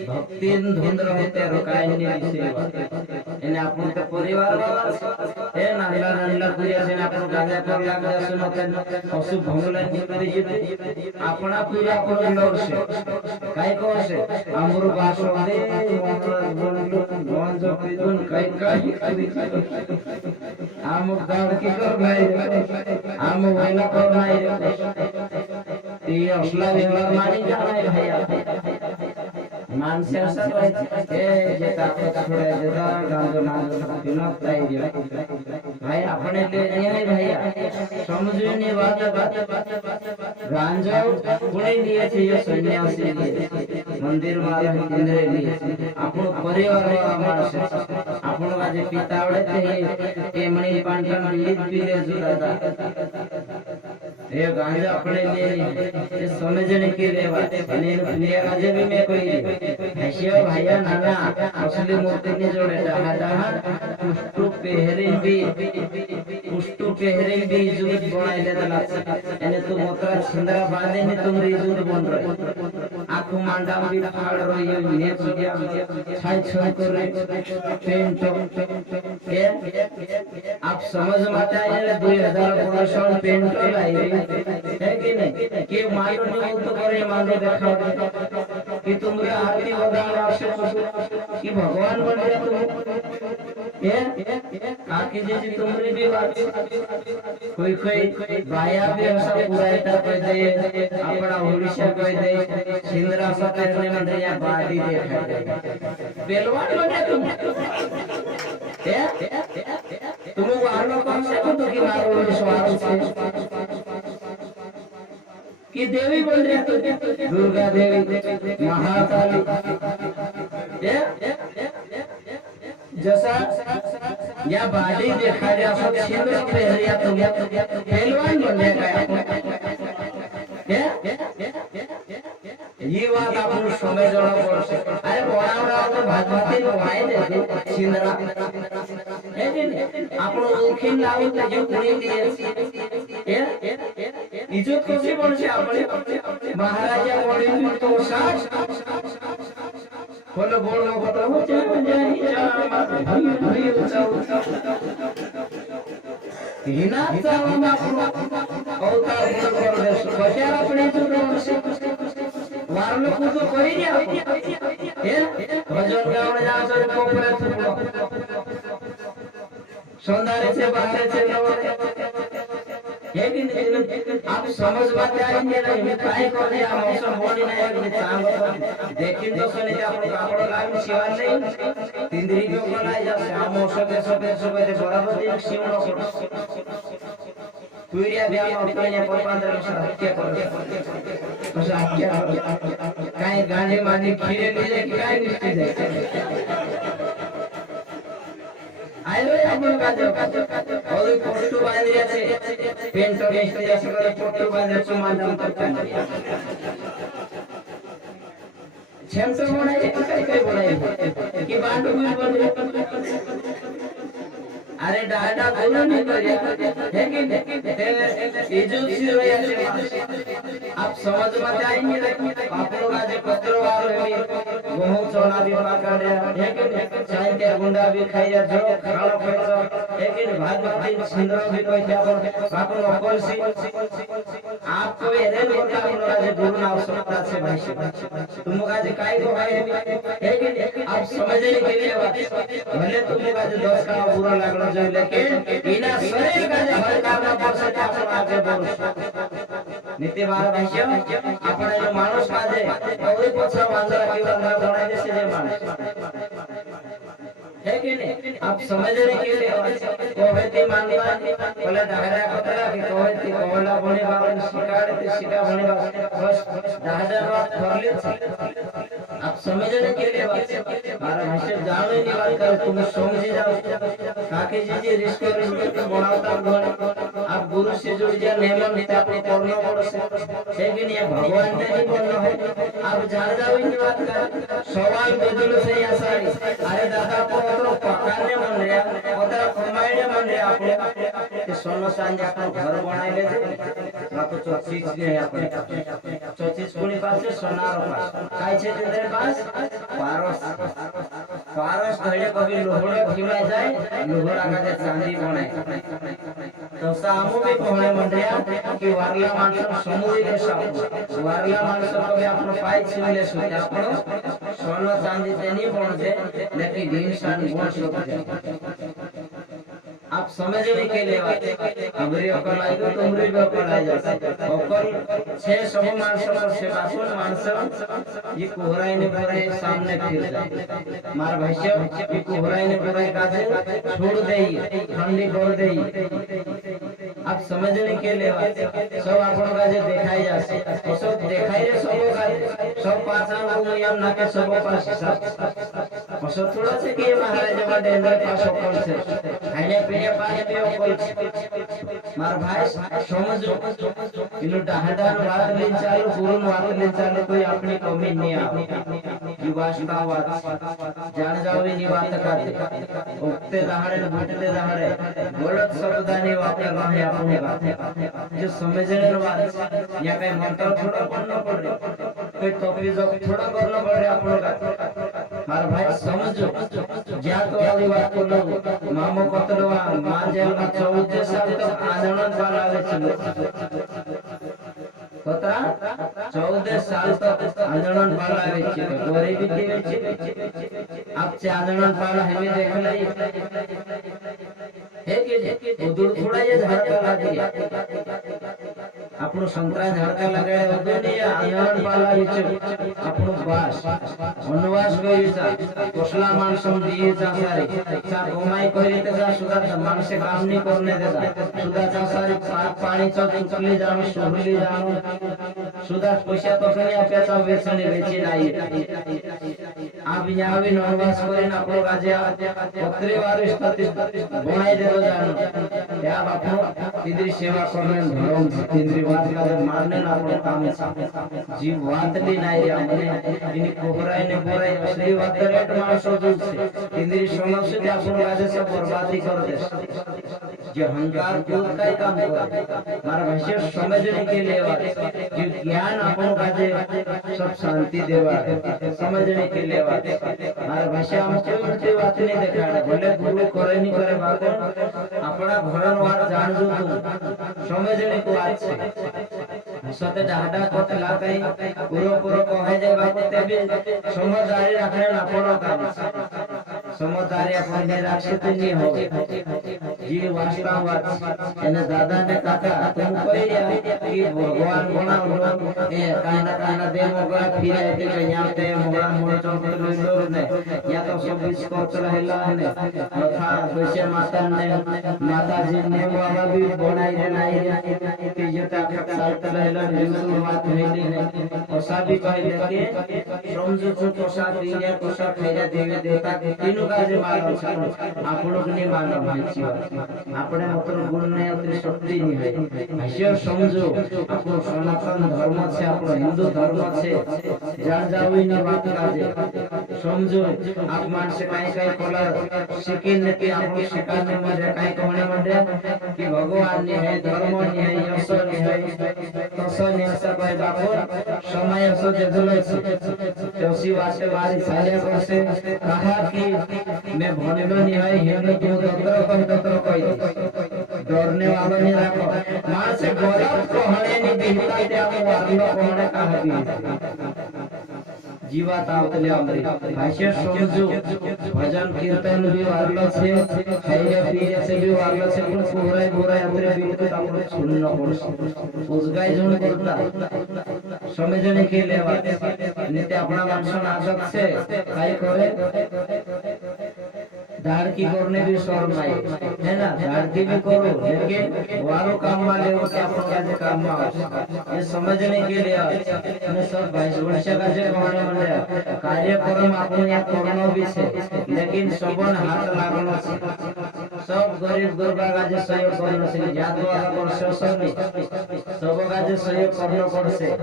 भक्ति धुंध रहे तेरो काय नहीं सेवा એને આપણો તો પરિવાર વાળા છે એ નાનલા નાનલા પૂર્યા છે આપણો ગાજા પર લાગ જશે મતે પશુ ભંગલા નીકળી જતે આપણા પૂર્યા આપણો લોર છે કાઈ કહો છે આમરો બાસો દે મોટલો ગોંજો પીધું કાઈ આમ ગાળ की कर भाई आम वाला कर नहीं ये असला व्यवहार मानी जाना है भैया मानसे असा ए जे ताकत थोड़ा देता गांजो नांजो पिनो ताई दियो भाई अपने ले नहीं भैया समझो नहीं बात गांजो पुणे लिए थे ये सन्यासी लिए मंदिर वाला केंद्र लिए આપણો પરિવાર વાળા માણસ આપણો આજે પિતા આવડે છે એ મણી પાંચન લીધ પીલે જુદાતા ये गांजा अपने लिए ये समझने के लिए बात है मेरे गांजे भी मैं कोई ऐसे भैया नाना असली मूर्ति के जोड़े डहा पुष्टु पहरे भी इजुत बनाए देता लागছে এনে তো মোতরা छिंदरा बांधे ने तुम इजुत बन रहे आंखों मांडा भी फाड़ रही है ये चीजें छाई छाई कर रहे पेंट ये आप समझ मत आए 2015 पेंट लाई है कि नहीं कि मानो जो तो करे मानो देखा कि तुमरे आरती वगाना कि भगवान बन गया तुम ये आके जैसे तुमरी भी बात कोई कोई बाया भी ऐसा पूरा इतना कह दे अपना ओडिशा कह दे सिंदरा सा करने में दे या बाडी देखा दे बेलवान बने तुम ये तुम वालों कौन से को तो कि मारो सवाल से कि देवी बोल रहे तो दुर्गा देवी महाकाली ये जैसा या बाडी देखा जा सब छिंद्र पहरिया तो पहलवान बनने का ये बात आपको समझना पड़े अरे बड़ा बड़ा तो भात भाती भाई देते छिंद्रा लेकिन आपको उखिन लाओ तो जो पुणे लिए ये इज्जत कैसे बनছে આપણે महाराजा बड़े तो साथ बोलो बोलो बताओ जाई भई जाओ हिना जाओ आपको अवतार कर दे बचार अपने तो वारलो को तो कोई नहीं ये भजन गावने जा सो कोपरे सौंदर्य से बाहर से लेकिन आप समझ बात आएंगे ना मैं काय करे आ मौसम बोली नहीं है कि चांग देखिन तो सुने जे आपण कापड़ लाइन सिवान नहीं तिंदरी के कोलाई जा श्याम मौसम के सब बराबर दिन सिवणो पड़ पूरिया ब्याह में पहले 15 वर्ष हत्या कर बस हत्या काय गाने माने खीरे ले काय निष्ठे जाए आयो अपन काजो और पोटू बांधिया छे पेंट गेस्ट जैसे करे पोटू बांधे सुमान दाम तक छेम तो बनाए काय बनाए कि बांधो भी बने अरे डाडा गुरु नहीं करिया है कि इज्जत से रोया से आप समझ मत आएंगे आप लोग आज पत्र वाले भी बहुत सोना भी पकड़े है कि चाय के गुंडा भी खाइया जो खाना पैसा है कि भागवती सिंदूर भी कोई क्या बापू अकल सी आपको ये रे बता आप लोग आज गुरु ना आवश्यकता से भाई तुम लोग आज काय को भाई है कि आप समझने के लिए भले तुम लोग आज 10 का बुरा लगना जो लेकिन बिना शरीर का जो हर काम कर सकते आप आगे बढ़ो नित्य बार भाष्य આપણે જો માણસ કાજે ઓલી પછા વાંદરા કેવા ના બનાઈ દેશે જે માણસ है कि नहीं आप समझने के लिए कोवेती मानता बोले दाहरा कतरा कि कोवेती कोवला बने बाबन शिकार ते शिका बने बस दाहरा बात करले आप समझने के लिए बात मारा भाषा जाने की बात कर तुम समझ जाओ काके जी रिस्क तो बनावता घर आप गुरु से जुड़ जा नेमन नहीं अपने करना पड़े है कि नहीं भगवान ने ही बोलना है आप जान जाओ इनकी बात कर सवाल बदल से आसानी अरे दादा को पकाने मन रहा उधर कमाईने मन रहा आपने कि सोनो चांदी आपण घर बनाइले जे बापू 24 ने है आपण 24 कोणी पास सोनार पास काय छे तेरे पास पारस पारस घडे कभी लोहड़ा खिला जाए लोहड़ा का जे चांदी बनाए तो सामू भी कोणे मंडया कि वारला माणस समुद्री के साप वारला माणस कभी आपण पाय छिले सुते आपण सोनो चांदी तेनी पण छे लेकिन इंसान गुण सब आप समझने के लिए हमरी अकल आई तो तुमरी भी अकल आई जाए अकल छे सब मानस पर से बासुन मानस ये कोहराई ने पूरे सामने फिर जाए मार भाष्य ये कोहराई ने पूरे काजे छोड़ देई ठंडी कर देई आप समझने के लिए सब आपण का जे देखाई जासे तो सब देखाई रे सब पाछा को नियम ना के सब पास सब थोड़ा से कि महाराज बा डेंडर पास अकल से खाने पीने पानी पे अकल मार भाई समझो इनो डाहडान बात ले चालो गुरु बात ले चालो कोई अपनी कमी नहीं आ ये वास्तववाद जान जाओ ये बात करते उगते दहाड़े बैठते दहाड़े गलत शब्द नहीं वापस रहे अपने बात जो समझने बात या कहीं मंत्र थोड़ा पढ़ना पड़ रहा कोई टॉपिक जो थोड़ा करना पड़ रहा अपनों का मार भाई समझो ज्या तो वाली बात को लो मामो कतलो मान जेल में 14 साल तक आंदोलन चलावे छे कतरा 14 साल तक आंदोलन चलावे छे गरीबी के छे आप से आंदोलन पाला हमें देख लई है के उदुड़ थोड़ा ये झड़का लागी આપણું સંતરા ઝાડકા લગાડ્યા હતો ને આંદોલન પાલાવી છે આપણું વાસ વનવાસ કર્યું છે કોસલા માણસો દીએ ચાસારી ચા ગોમાઈ કરી તે જા સુધા માણસે કામ ની કરને દેતા સુધા ચાસારી પાણી ચો ચુકલી જાણો સોહલી જાણો સુધા પૈસા તો કઈ આપ્યા વેચણી વેચી નાઈ આવી વનવાસ કરીને આપણો આજે પત્રી વાળી સ્થિતિ બનાઈ દેતો જાણો ત્યાં બાપુ તીદરી સેવા કરને ધર્મ તીદરી बात का मानने ना अपने काम है जीव बात ली नहीं रे हमने इनी कोहराई ने बोराई असली बात रेट मानसो दूर से इंद्री सोनो से अपन राजे से बर्बादी कर दे जो अहंकार क्रोध का काम कर मारा भाष्य समझने के लिए जो ज्ञान अपन काजे सब शांति देवा समझने के लिए मारा भाष्य हम कोई बात नहीं देखा भले गुरु करे नहीं करे बात अपना भरण वार जान जो तुम समझने को आज से सते डाडा कोतला कई पूरो कहे जे बात तेबे समझदारी रखने ना पड़ो काम समझदारी अपने राक्षित नहीं हो जी वास्तववाद एने दादा ने काका तुम कोई कि भगवान बना ए काना देमोग्रा फिरे ते यहाँ ते मोरा मोर चौक लोर ने या तो सब इसको चला ने मथा पैसे माता जी ने बाबा भी बनाई रे नहीं कि ये तक साथ रहला हिंदू बात हेली नहीं ओसा भी कह देके समझो जो कोसा दिया कोसा खैरा देवे देता तीनों का जे मालूम छ आपनो के नहीं मालूम है छी अपने मतलब गुण नहीं उतनी शक्ति नहीं है भाष्य समझो अपनो सनातन धर्म से अपनो हिंदू धर्म से जान जाओ इन बात का जे समझो आप मान से काई कोला सिकिन ने कि आपको सिखाने में काई कहने मंडे कि भगवान ने है धर्म ने है यश ने है तसो ने सब बाबू समय सो जदले तो सी वास्ते वाली साले को से कहा कि मैं भणलो नहीं है हेलो जो दत्र कह डरने वाला नहीं रखो मां से गलत कहने नहीं दिखता ते हम वारलो कहने कहा दी जीवा तावतले अमरी भाष्य समझो भजन कीर्तन भी वारलो से खाइले पीले से भी वारलो से पण कोहराई बोराई हमरे बिल्कुल आपण सुनना पड़स उसगाय जोन करता समझने के लिए बात नित्य अपना मानसन आदत से काय करे दाढ़ की करने भी शर्म आई है ना दाढ़ की भी करो लेकिन वालों काम वाले हो क्या अपन का काम में ये समझने के लिए मैं सब 22 वर्ष का जे कहने मंडे कार्यक्रम अपन या करनो भी से लेकिन सबन हाथ लागनो से सब गरीब गुरबा का जे सहयोग करनो से याद वाला पर शोषण नहीं सब का जे सहयोग करनो पड़से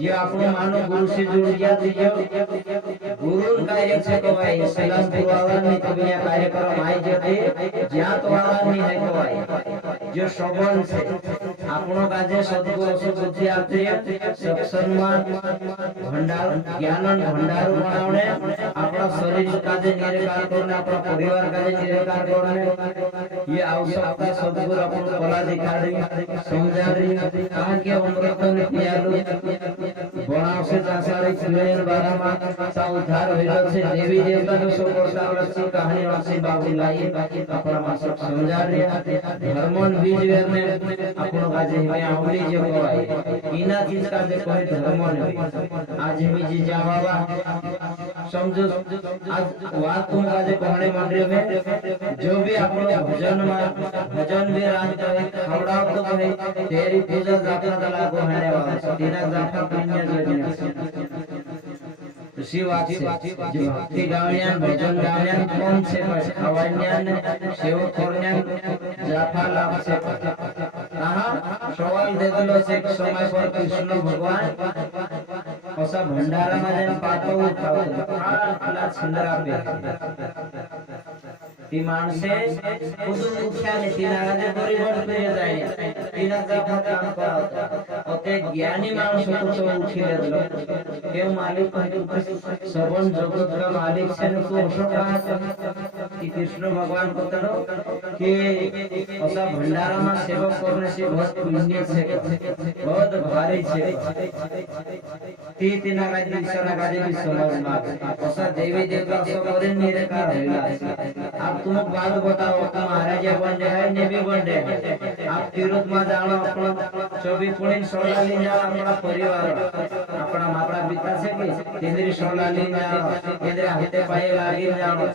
ये अपन मानो गुरु से जुड़ गया दियो गुरु कार्य से तो भाई सलाम दुआवा नहीं कभी कार्यक्रम आई जते ज्ञात वाला नहीं है कोई जो श्रवण से આપણો કાજે સદગુરુ સુબુદ્ધિ આપતી સત્સંગમાં ભંડાર જ્ઞાન ભંડાર બનાવણે આપણા શરીર કાજે નિર્કાર કરને આપણા પરિવાર કાજે નિર્કાર કરને ये आवश्यकता सदगुरु આપણો કલા દેખાડી સમજાવી कहा कि अमृत ने पियालो बनावसे जासारी क्लेन बारामा सा उद्धार होइलो छे देवी देवता जो सो करता रची कहानी वासी बाबू लाई अपना मासक समझा रिया धर्मन बीज वेरने આપણો काजे में आवली जो कहवाय इना चीज काजे कोई धर्मन आज में जी जावावा समझो आज बात तुम काजे कहने मंडरे में जो भी આપણો भजन भी राज करे खवड़ाव तो करे तेरी पूजा जाता तला को हने वाला तेरा जाता पुण्य जोड़िया उसी बात से जो भक्ति गावण्यान भजन गावण्यान कौन से खवाण्यान सेव करण्यान जाफा लाभ से कहा सवाल दे दलो से समय पर कृष्ण भगवान ऐसा भंडारा में जन पातो उठाओ आटला सुंदर आपे ती माणसे खुदून उठ्याने तिला जे परिवर्तन पे जाय तिला जाफा काम करावता ओते ज्ञानी माणस होतो तो उठिले दलो के मालिक सबन जगत का मालिक से तो असो कहा कि कृष्ण भगवान बतालो कि ऐसा भंडारा में सेवा करने से बहुत पुण्य है बहुत भारी है ती तिना का दिशा का भी समझ में ऐसा देवी देवता सब करे निरकार होला आप तुम बात बताओ तुम महाराजा बन जाए ने भी बन जाए आप तीर्थ में जानो अपना 24 पुणिन 16 ली जाओ अपना परिवार अपना माता पिता से कि केंद्रीय 16 ली जाओ केंद्रीय हाथे पाए लागी जाओ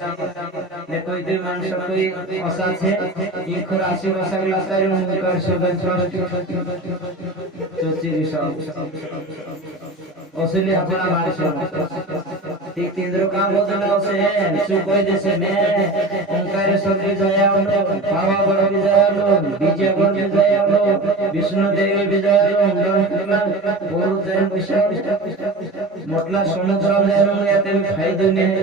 ने कोई भी मानस कोई ऐसा छे इन राशि भाषा लाकारी कर सुगन सोची विशाल असली अपना मानस ठीक तींद्रो काम बदलाव से सु कोई देश में ओंकार शब्द जयावलो पावा बड़ विजयावलो विजय बड़ विजयावलो विष्णु देवी विजयावलो अंगन करला पूर्व जैन विषय मोटला समुद्र में याते फायदो नहीं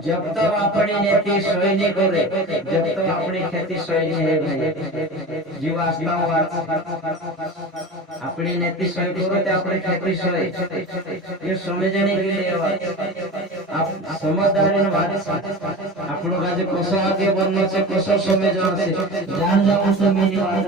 जब तक अपनी नीति सही नहीं करे जब तक अपनी खेती सही नहीं है भाई जीवास्ता अपनी नीति सही करो तो अपनी खेती सही ये समझने के लिए आप समझदारी न बात આપણો કાજે કોસો આગે બનનો છે કોસો સમજવાનો છે જાણ જાવું છે મેની વાત